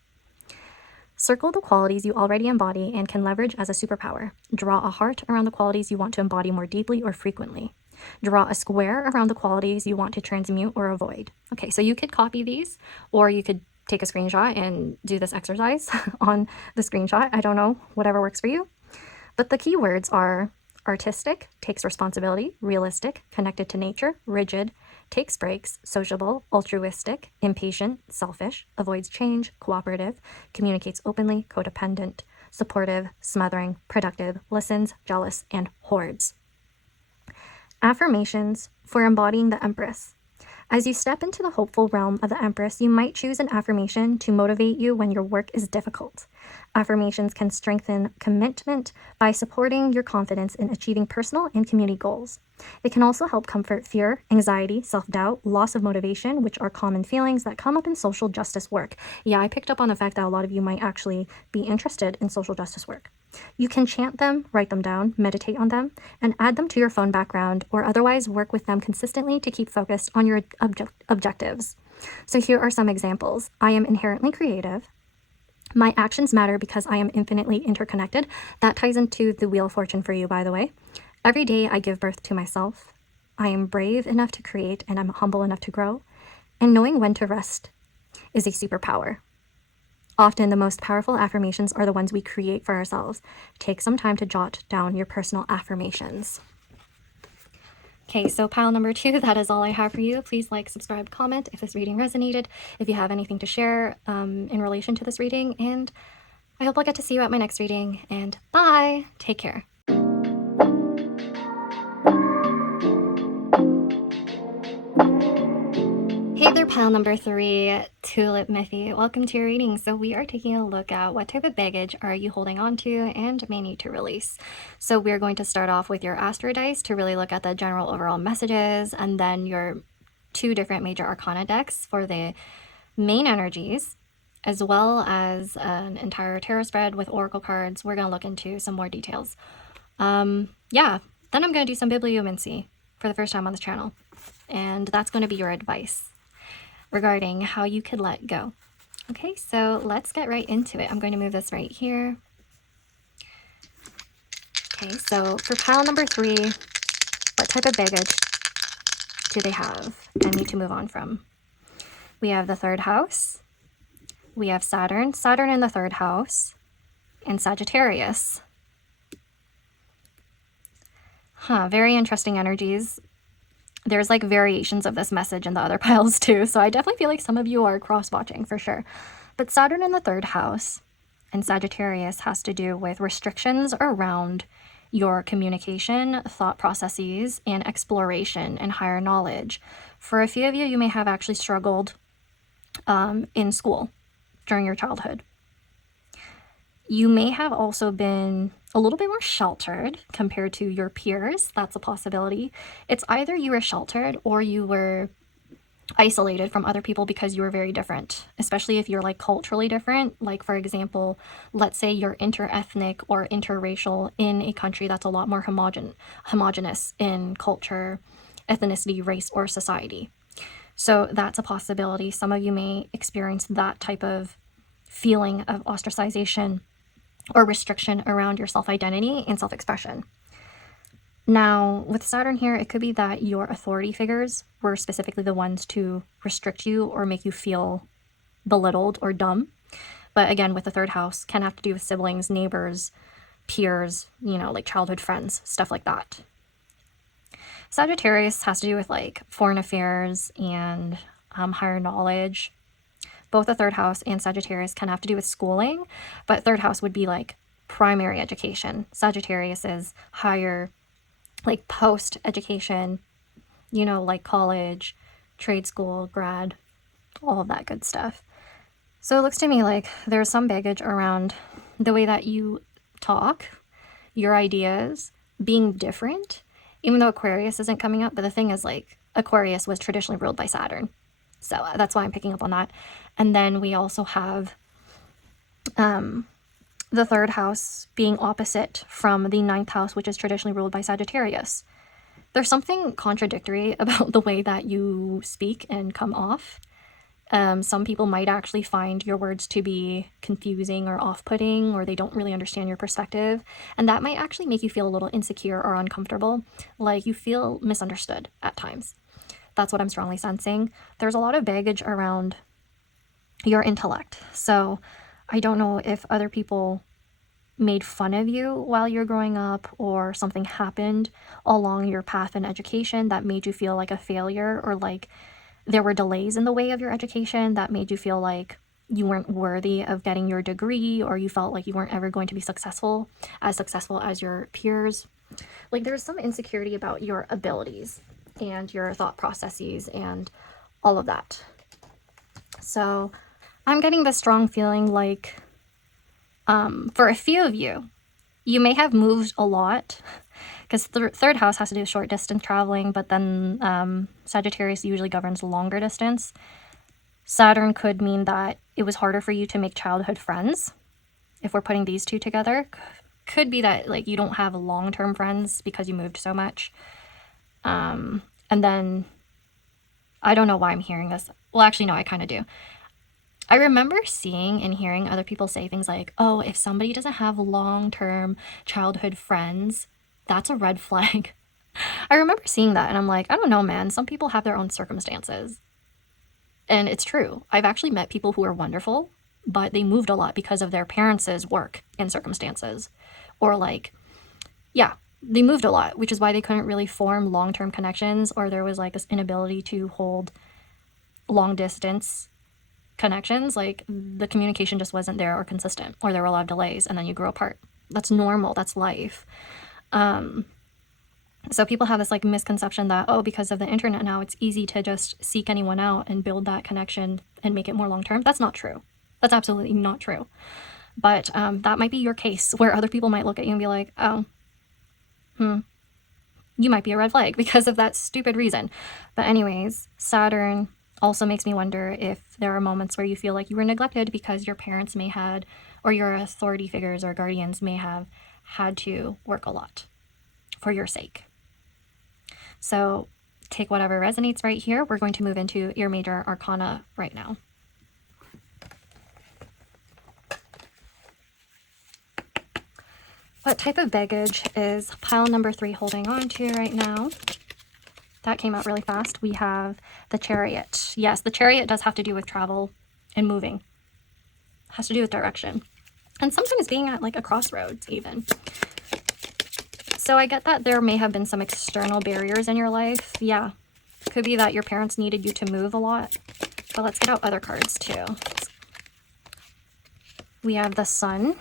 Circle the qualities you already embody and can leverage as a superpower. Draw a heart around the qualities you want to embody more deeply or frequently. Draw a square around the qualities you want to transmute or avoid. Okay, so you could copy these, or you could take a screenshot and do this exercise on the screenshot. I don't know, whatever works for you. But the key words are artistic, takes responsibility, realistic, connected to nature, rigid, takes breaks, sociable, altruistic, impatient, selfish, avoids change, cooperative, communicates openly, codependent, supportive, smothering, productive, listens, jealous, and hoards. Affirmations for embodying the Empress. As you step into the hopeful realm of the Empress, you might choose an affirmation to motivate you when your work is difficult. Affirmations can strengthen commitment by supporting your confidence in achieving personal and community goals. It can also help comfort fear, anxiety, self-doubt, loss of motivation, which are common feelings that come up in social justice work. Yeah, I picked up on the fact that a lot of you might actually be interested in social justice work. You can chant them, write them down, meditate on them, and add them to your phone background, or otherwise work with them consistently to keep focused on your objectives. So here are some examples. I am inherently creative. My actions matter because I am infinitely interconnected. That ties into the Wheel of Fortune for you, by the way. Every day I give birth to myself. I am brave enough to create, and I'm humble enough to grow. And knowing when to rest is a superpower. Often the most powerful affirmations are the ones we create for ourselves. Take some time to jot down your personal affirmations. Okay, so pile number 2, that is all I have for you. Please like, subscribe, comment if this reading resonated, if you have anything to share in relation to this reading, and I hope I'll get to see you at my next reading, and bye! Take care. Hey there, pile number 3, Tulip Miffy. Welcome to your reading. So we are taking a look at what type of baggage are you holding on to and may need to release. So we're going to start off with your Astro dice to really look at the general overall messages, and then your 2 different major arcana decks for the main energies, as well as an entire tarot spread with oracle cards. We're going to look into some more details. Then I'm going to do some bibliomancy for the first time on this channel, and that's going to be your advice regarding how you could let go. Okay, so let's get right into it. I'm going to move this right here. Okay, so for pile number 3, what type of baggage do they have and need to move on from? We have the 3rd house. We have Saturn in the 3rd house, and Sagittarius. Very interesting energies. There's like variations of this message in the other piles too, so I definitely feel like some of you are cross-watching for sure. But Saturn in the 3rd house and Sagittarius has to do with restrictions around your communication, thought processes, and exploration and higher knowledge. For a few of you, you may have actually struggled in school during your childhood. You may have also been a little bit more sheltered compared to your peers. That's a possibility. It's either you were sheltered or you were isolated from other people because you were very different, especially if you're like culturally different. Like, for example, let's say you're interethnic or interracial in a country that's a lot more homogenous in culture, ethnicity, race, or society. So that's a possibility. Some of you may experience that type of feeling of ostracization or restriction around your self-identity and self-expression. Now, with Saturn here, it could be that your authority figures were specifically the ones to restrict you or make you feel belittled or dumb. But again, with the third house, can have to do with siblings, neighbors, peers, you know, like childhood friends, stuff like that. Sagittarius has to do with like foreign affairs and higher knowledge. Both the third house and Sagittarius can have to do with schooling, but third house would be like primary education. Sagittarius is higher, like post education, you know, like college, trade school, grad, all of that good stuff. So it looks to me like there's some baggage around the way that you talk, your ideas, being different, even though Aquarius isn't coming up. But the thing is, like, Aquarius was traditionally ruled by Saturn. So that's why I'm picking up on that. And then we also have the third house being opposite from the ninth house, which is traditionally ruled by Sagittarius. There's something contradictory about the way that you speak and come off. Some people might actually find your words to be confusing or off-putting, or they don't really understand your perspective. And that might actually make you feel a little insecure or uncomfortable, like you feel misunderstood at times. That's what I'm strongly sensing. There's a lot of baggage around your intellect. So I don't know if other people made fun of you while you're growing up, or something happened along your path in education that made you feel like a failure, or like there were delays in the way of your education that made you feel like you weren't worthy of getting your degree, or you felt like you weren't ever going to be successful as your peers. Like, there's some insecurity about your abilities and your thought processes and all of that. So I'm getting this strong feeling like for a few of you, you may have moved a lot, because third house has to do with short distance traveling, but then Sagittarius usually governs longer distance. Saturn could mean that it was harder for you to make childhood friends. If we're putting these two together, could be that like you don't have long-term friends because you moved so much. And then I don't know why I'm hearing this. Well, actually, no, I kind of do. I remember seeing and hearing other people say things like, oh, if somebody doesn't have long-term childhood friends, that's a red flag. I remember seeing that and I'm like, I don't know, man. Some people have their own circumstances. And it's true. I've actually met people who are wonderful, but they moved a lot because of their parents' work and circumstances. Or like, yeah, they moved a lot, which is why they couldn't really form long-term connections, or there was like this inability to hold long-distance connections. Like, the communication just wasn't there or consistent, or there were a lot of delays, and then you grew apart. That's normal. That's life. So people have this like misconception that, oh, because of the internet now, it's easy to just seek anyone out and build that connection and make it more long-term. That's not true. That's absolutely not true. But that might be your case, where other people might look at you and be like, oh, you might be a red flag because of that stupid reason. But anyways, Saturn also makes me wonder if there are moments where you feel like you were neglected because your parents may had, or your authority figures or guardians may have had to work a lot for your sake. So take whatever resonates right here. We're going to move into your major arcana right now. What type of baggage is pile number 3 holding on to right now? That came out really fast. We have the Chariot. Yes, the Chariot does have to do with travel and moving. It has to do with direction. And sometimes being at like a crossroads even. So I get that there may have been some external barriers in your life. Yeah, could be that your parents needed you to move a lot. But let's get out other cards too. We have the Sun.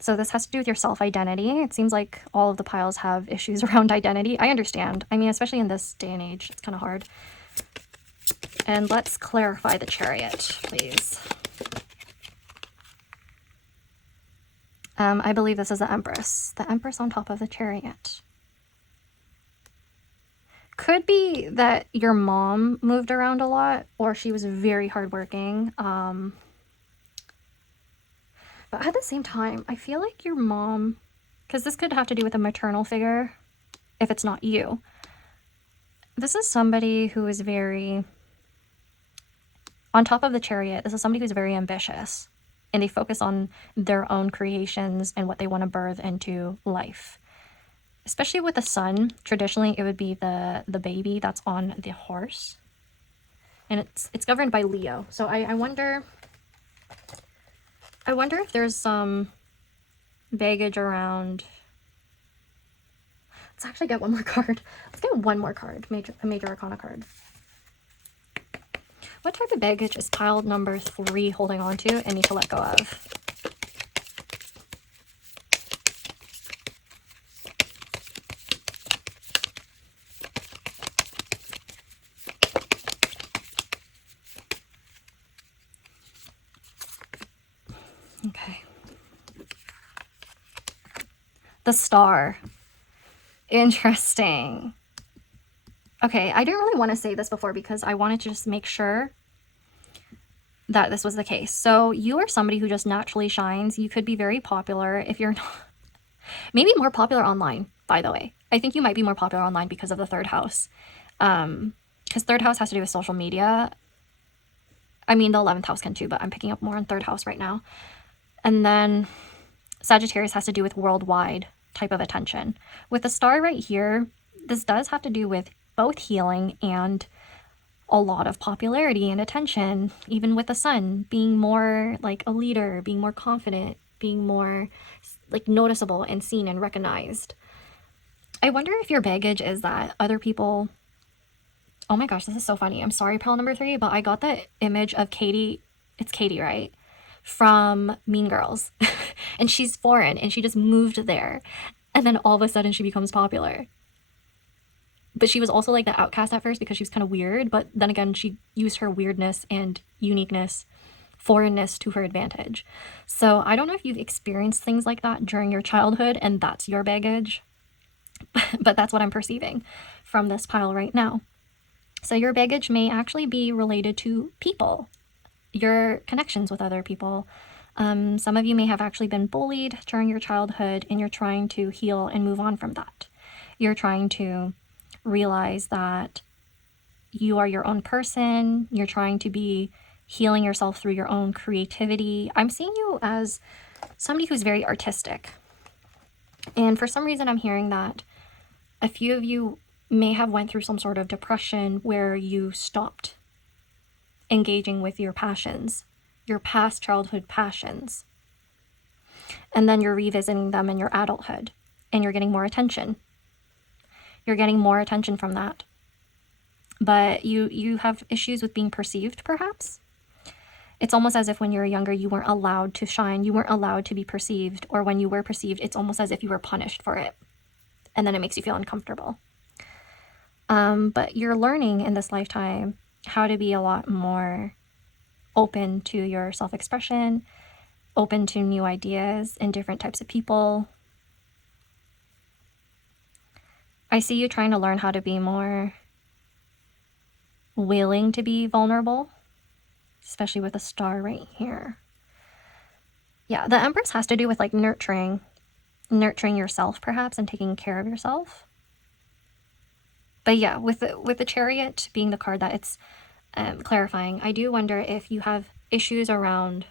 So this has to do with your self-identity. It seems like all of the piles have issues around identity. I understand. I mean, especially in this day and age, it's kind of hard. And let's clarify the Chariot, please. I believe this is the Empress. The Empress on top of the Chariot. Could be that your mom moved around a lot, or she was very hardworking. But at the same time, I feel like your mom, because this could have to do with a maternal figure, if it's not you. This is somebody who is very, on top of the Chariot, this is somebody who's very ambitious. And they focus on their own creations and what they want to birth into life. Especially with the Sun, traditionally it would be the baby that's on the horse. And it's governed by Leo. So I wonder if there's some baggage around. Let's actually get one more card. Let's get one more card, a major arcana card. What type of baggage is pile number 3 holding on to and need to let go of? Okay. The Star. Interesting. Okay, I didn't really want to say this before because I wanted to just make sure that this was the case. So you are somebody who just naturally shines. You could be very popular if you're not. Maybe more popular online, by the way. I think you might be more popular online because of the 3rd house. Because 3rd house has to do with social media. I mean, the 11th house can too, but I'm picking up more on 3rd house right now. And then Sagittarius has to do with worldwide type of attention. With the Star right here, this does have to do with both healing and a lot of popularity and attention, even with the Sun being more like a leader, being more confident, being more like noticeable and seen and recognized. I wonder if your baggage is that other people, oh my gosh, this is so funny. I'm sorry, pile number 3, but I got the image of Katie, it's Katie, right? From Mean Girls. And she's foreign and she just moved there. And then all of a sudden she becomes popular. But she was also like the outcast at first because she was kind of weird. But then again, she used her weirdness and uniqueness, foreignness to her advantage. So I don't know if you've experienced things like that during your childhood and that's your baggage. But that's what I'm perceiving from this pile right now. So your baggage may actually be related to people, your connections with other people. Some of you may have actually been bullied during your childhood and you're trying to heal and move on from that. You're trying to realize that you are your own person. You're trying to be healing yourself through your own creativity. I'm seeing you as somebody who's very artistic. And for some reason, I'm hearing that a few of you may have went through some sort of depression where you stopped engaging with your passions, your past childhood passions. And then you're revisiting them in your adulthood and you're getting more attention. You're getting more attention from that. But you have issues with being perceived, perhaps. It's almost as if when you were younger, you weren't allowed to shine. You weren't allowed to be perceived. Or when you were perceived, it's almost as if you were punished for it. And then it makes you feel uncomfortable. But you're learning in this lifetime how to be a lot more open to your self-expression, open to new ideas and different types of people. I see you trying to learn how to be more willing to be vulnerable, especially with a star right here. Yeah, the Empress has to do with like nurturing yourself perhaps and taking care of yourself. But yeah, with the Chariot being the card that it's clarifying, I do wonder if you have issues around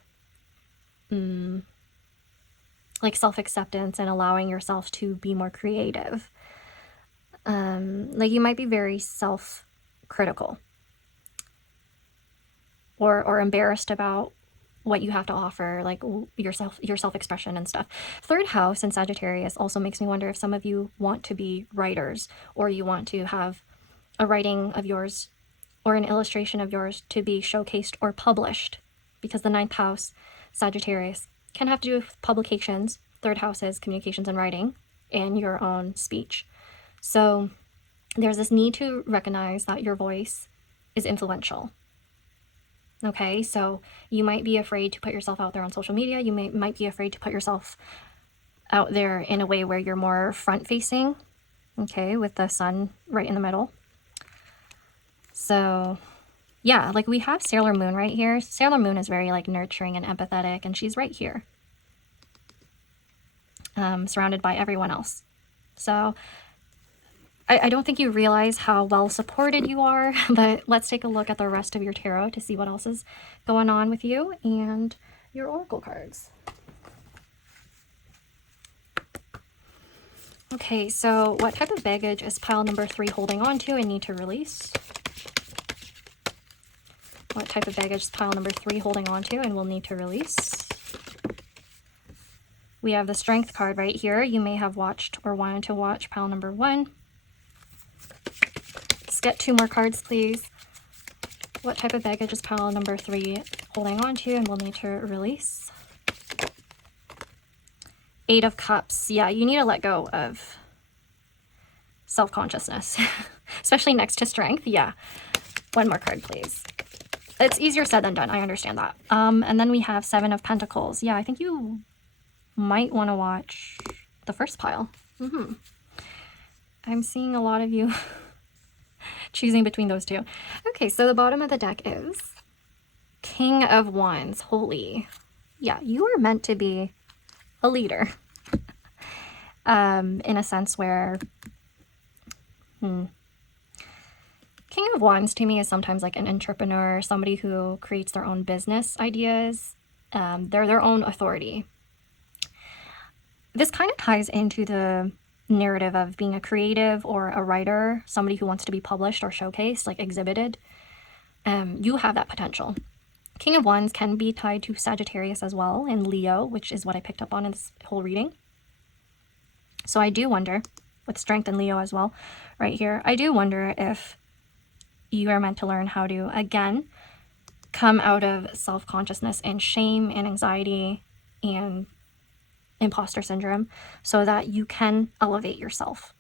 like self-acceptance and allowing yourself to be more creative. Like you might be very self-critical or embarrassed about what you have to offer, like your self-expression and stuff. 3rd house in Sagittarius also makes me wonder if some of you want to be writers or you want to have a writing of yours or an illustration of yours to be showcased or published, because the 9th house, Sagittarius, can have to do with publications. 3rd house is communications and writing and your own speech. So there's this need to recognize that your voice is influential Okay, so you might be afraid to put yourself out there on social media. You might be afraid to put yourself out there in a way where you're more front facing, okay, with the sun right in the middle. So yeah, like we have Sailor Moon right here. Sailor Moon is very like nurturing and empathetic, and she's right here, surrounded by everyone else. So I don't think you realize how well supported you are, but let's take a look at the rest of your tarot to see what else is going on with you and your oracle cards. Okay, so what type of baggage is pile number 3 holding on to and need to release? What type of baggage is pile number 3 holding on to and will need to release? We have the Strength card right here. You may have watched or wanted to watch pile number 1. Let's get 2 more cards, please. What type of baggage is pile number 3 holding on to and will need to release? 8 of Cups. Yeah, you need to let go of self-consciousness, especially next to Strength. Yeah. 1 more card, please. It's easier said than done. I understand that. And then we have 7 of Pentacles. Yeah, I think you might want to watch the first pile. I'm seeing a lot of you choosing between those 2. Okay, so the bottom of the deck is King of Wands. Holy. Yeah, you are meant to be a leader. In a sense where King of Wands to me is sometimes like an entrepreneur, somebody who creates their own business ideas. They're their own authority. This kind of ties into the narrative of being a creative or a writer, somebody who wants to be published or showcased, like exhibited. You have that potential. King of Wands can be tied to Sagittarius as well, and Leo, which is what I picked up on in this whole reading. So I do wonder, with Strength and Leo as well, right here, I do wonder if you are meant to learn how to, again, come out of self-consciousness and shame and anxiety and imposter syndrome so that you can elevate yourself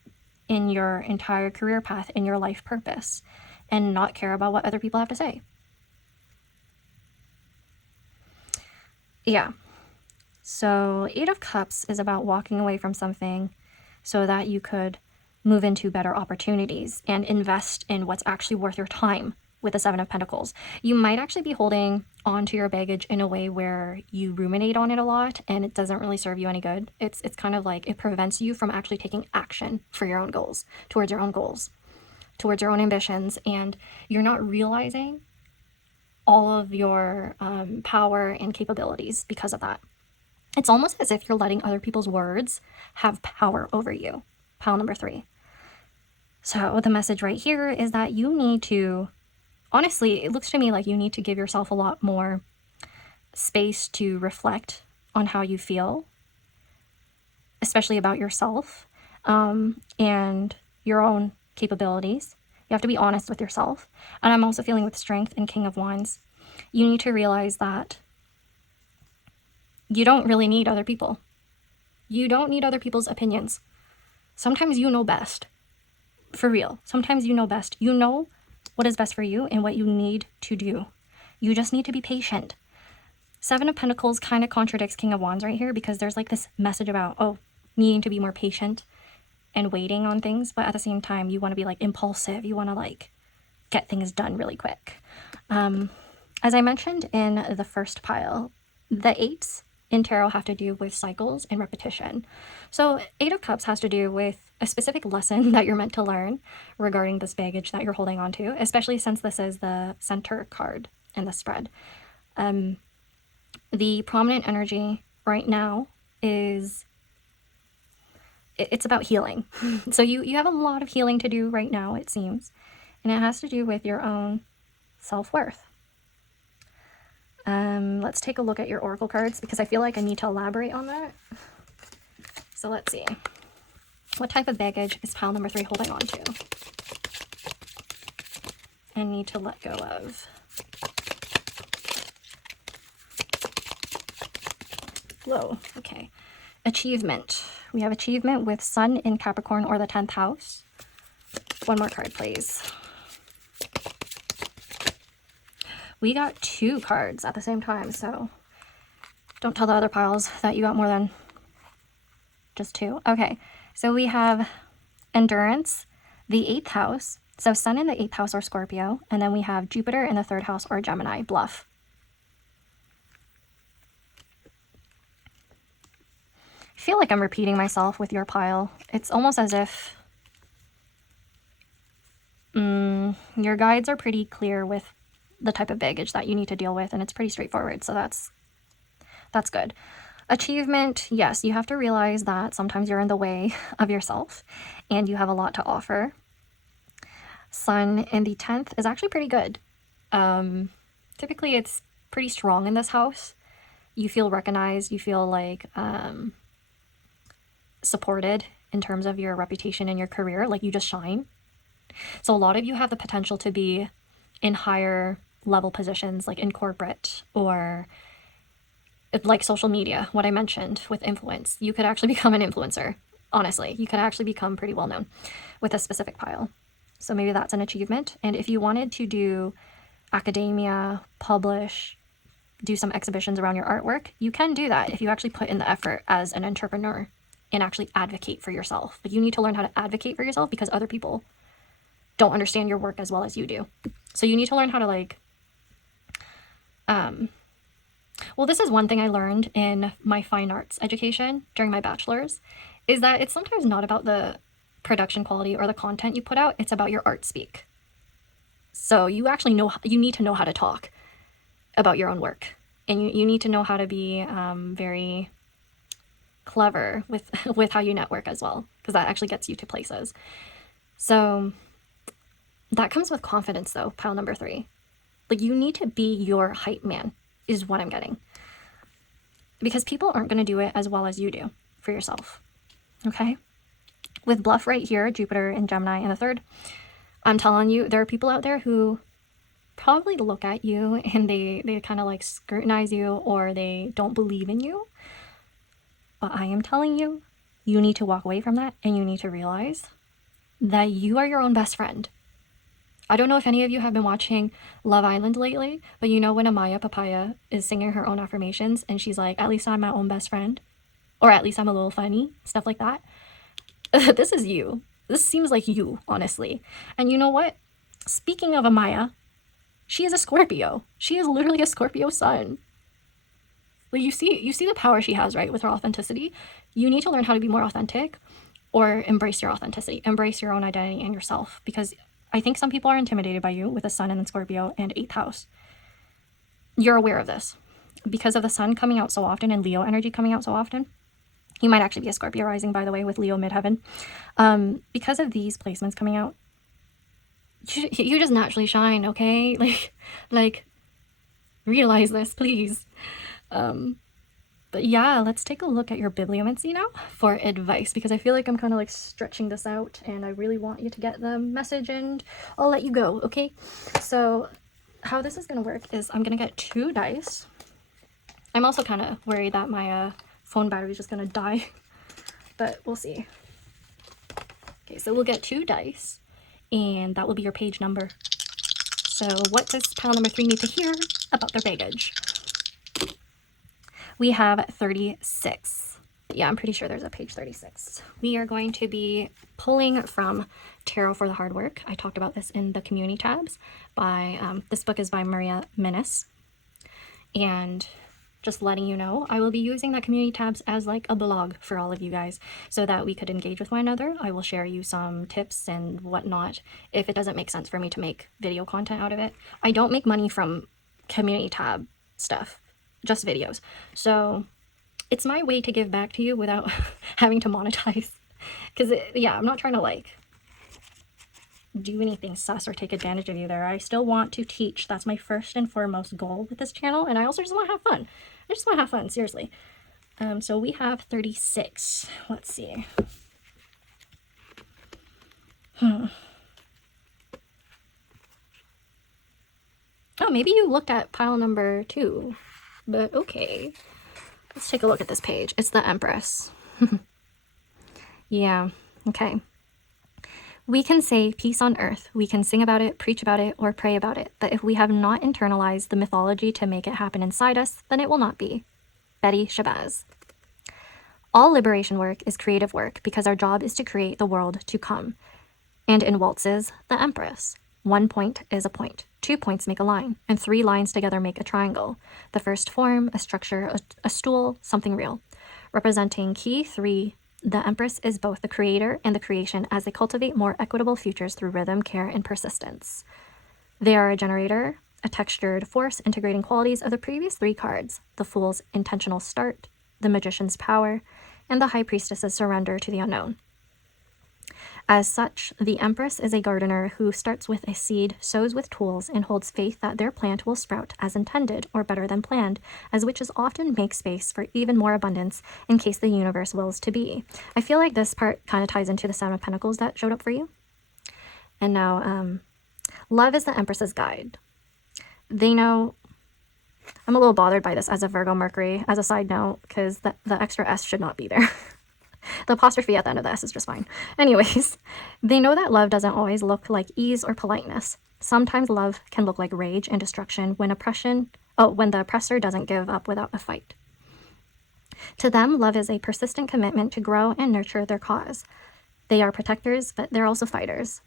in your entire career path, in your life purpose, and not care about what other people have to say. Yeah. So 8 of Cups is about walking away from something so that you could move into better opportunities and invest in what's actually worth your time with the 7 of Pentacles. You might actually be holding on to your baggage in a way where you ruminate on it a lot and it doesn't really serve you any good. It's kind of like it prevents you from actually taking action for your own goals, towards your own ambitions, and you're not realizing all of your power and capabilities because of that. It's almost as if you're letting other people's words have power over you. Pile number 3. So the message right here is that you need to, honestly, it looks to me like you need to give yourself a lot more space to reflect on how you feel, especially about yourself and your own capabilities. You have to be honest with yourself. And I'm also feeling with Strength and King of Wands, you need to realize that you don't really need other people. You don't need other people's opinions. Sometimes you know best. For real. Sometimes you know best. You know what is best for you and what you need to do. You just need to be patient. 7 of Pentacles kind of contradicts King of Wands right here because there's like this message about, needing to be more patient and waiting on things. But at the same time, you want to be like impulsive. You want to like get things done really quick. As I mentioned in the first pile, the 8s in tarot have to do with cycles and repetition. So 8 of Cups has to do with a specific lesson that you're meant to learn regarding this baggage that you're holding on to, especially since this is the center card in the spread. The prominent energy right now is, it's about healing. So you have a lot of healing to do right now, it seems, and it has to do with your own self-worth. Let's take a look at your oracle cards because I feel like I need to elaborate on that. So let's see. What type of baggage is pile number 3 holding on to and need to let go of? Whoa, okay. Achievement. We have achievement with Sun in Capricorn or the 10th house. 1 more card, please. We got 2 cards at the same time, so don't tell the other piles that you got more than just 2. Okay, so we have Endurance, the 8th house. So Sun in the 8th house or Scorpio, and then we have Jupiter in the 3rd house or Gemini, Bluff. I feel like I'm repeating myself with your pile. It's almost as if your guides are pretty clear with the type of baggage that you need to deal with, and it's pretty straightforward, so that's good. Achievement, yes, you have to realize that sometimes you're in the way of yourself and you have a lot to offer. Sun in the 10th is actually pretty good. Typically it's pretty strong in this house. You feel recognized, you feel like supported in terms of your reputation and your career, like you just shine. So a lot of you have the potential to be in higher level positions, like in corporate or like social media, what I mentioned with influence. You could actually become an influencer, honestly. You could actually become pretty well known with a specific pile. So maybe that's an achievement. And if you wanted to do academia, publish, do some exhibitions around your artwork, you can do that if you actually put in the effort as an entrepreneur and actually advocate for yourself. But you need to learn how to advocate for yourself because other people don't understand your work as well as you do. So you need to learn how to like, well, this is one thing I learned in my fine arts education during my bachelor's, is that it's sometimes not about the production quality or the content you put out, it's about your art speak. So you actually you need to know how to talk about your own work. And you need to know how to be very clever with how you network as well, because that actually gets you to places. So that comes with confidence though, pile number 3. Like you need to be your hype man is what I'm getting. Because people aren't going to do it as well as you do for yourself. Okay? With Bluff right here, Jupiter and Gemini in the 3rd, I'm telling you, there are people out there who probably look at you and they kind of like scrutinize you or they don't believe in you. But I am telling you, you need to walk away from that and you need to realize that you are your own best friend. I don't know if any of you have been watching Love Island lately, but you know when Amaya Papaya is singing her own affirmations and she's like, at least I'm my own best friend, or at least I'm a little funny, stuff like that. This is you. This seems like you, honestly. And you know what? Speaking of Amaya, she is a Scorpio. She is literally a Scorpio sun. Like you see the power she has, right, with her authenticity. You need to learn how to be more authentic or embrace your authenticity, embrace your own identity and yourself, because I think some people are intimidated by you with the sun in Scorpio and 8th house. You're aware of this because of the sun coming out so often and Leo energy coming out so often. You might actually be a Scorpio rising, by the way, with Leo midheaven. Because of these placements coming out, you just naturally shine, okay? Like realize this, please. But yeah, let's take a look at your Bibliomancy now for advice, because I feel like I'm kind of like stretching this out and I really want you to get the message and I'll let you go, okay? So how this is going to work is I'm going to get 2 dice. I'm also kind of worried that my phone battery is just going to die, but we'll see. Okay, so we'll get 2 dice and that will be your page number. So what does pile number 3 need to hear about their baggage? We have 36. Yeah, I'm pretty sure there's a page 36. We are going to be pulling from Tarot for the Hard Work. I talked about this in the community tabs. This book is by Maria Menace. And just letting you know, I will be using that community tabs as like a blog for all of you guys so that we could engage with one another. I will share you some tips and whatnot if it doesn't make sense for me to make video content out of it. I don't make money from community tab stuff. Just videos. So it's my way to give back to you without having to monetize. Because, yeah, I'm not trying to, like, do anything sus or take advantage of you there. I still want to teach. That's my first and foremost goal with this channel. And I also just want to have fun. I just want to have fun, seriously. So we have 36. Let's see. Oh, maybe you looked at pile number 2. But okay, let's take a look at this page. It's the Empress. Yeah, okay. We can say peace on earth, we can sing about it, preach about it, or pray about it, but if we have not internalized the mythology to make it happen inside us, then it will not be. Betty Shabazz. All liberation work is creative work because our job is to create the world to come. And in waltzes, the Empress. 1 point is a point, 2 points make a line, and 3 lines together make a triangle. The first form, a structure, a stool, something real. Representing key 3, the Empress is both the creator and the creation as they cultivate more equitable futures through rhythm, care, and persistence. They are a generator, a textured force integrating qualities of the previous 3 cards, the Fool's intentional start, the Magician's power, and the High Priestess's surrender to the unknown. As such, the Empress is a gardener who starts with a seed, sows with tools, and holds faith that their plant will sprout as intended or better than planned, as witches often make space for even more abundance in case the universe wills to be. I feel like this part kind of ties into the Seven of Pentacles that showed up for you. And now, love is the Empress's guide. They know... I'm a little bothered by this as a Virgo Mercury, as a side note, because the extra S should not be there. The apostrophe at the end of the S is just fine. Anyways, they know that love doesn't always look like ease or politeness. Sometimes love can look like rage and destruction when the oppressor doesn't give up without a fight. To them, love is a persistent commitment to grow and nurture their cause. They are protectors, but they're also fighters.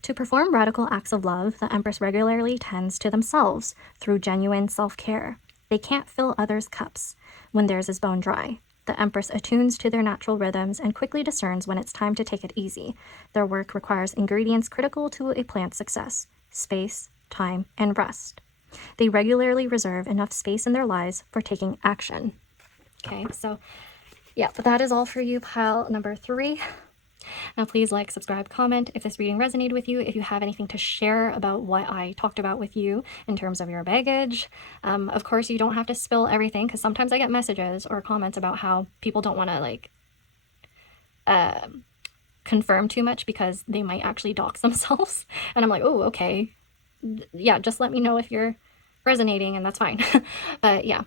To perform radical acts of love, the Empress regularly tends to themselves through genuine self-care. They can't fill others' cups when theirs is bone dry. The Empress attunes to their natural rhythms and quickly discerns when it's time to take it easy. Their work requires ingredients critical to a plant's success: space, time, and rest. They regularly reserve enough space in their lives for taking action. Okay, so yeah, but that is all for you, pile number 3. Now, please like, subscribe, comment if this reading resonated with you, if you have anything to share about what I talked about with you in terms of your baggage. Of course, you don't have to spill everything, because sometimes I get messages or comments about how people don't want to, confirm too much because they might actually dox themselves. And I'm like, oh, okay. Yeah, just let me know if you're resonating, and that's fine. But yeah,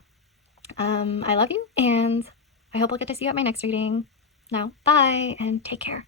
I love you, and I hope I'll get to see you at my next reading. Now, bye, and take care.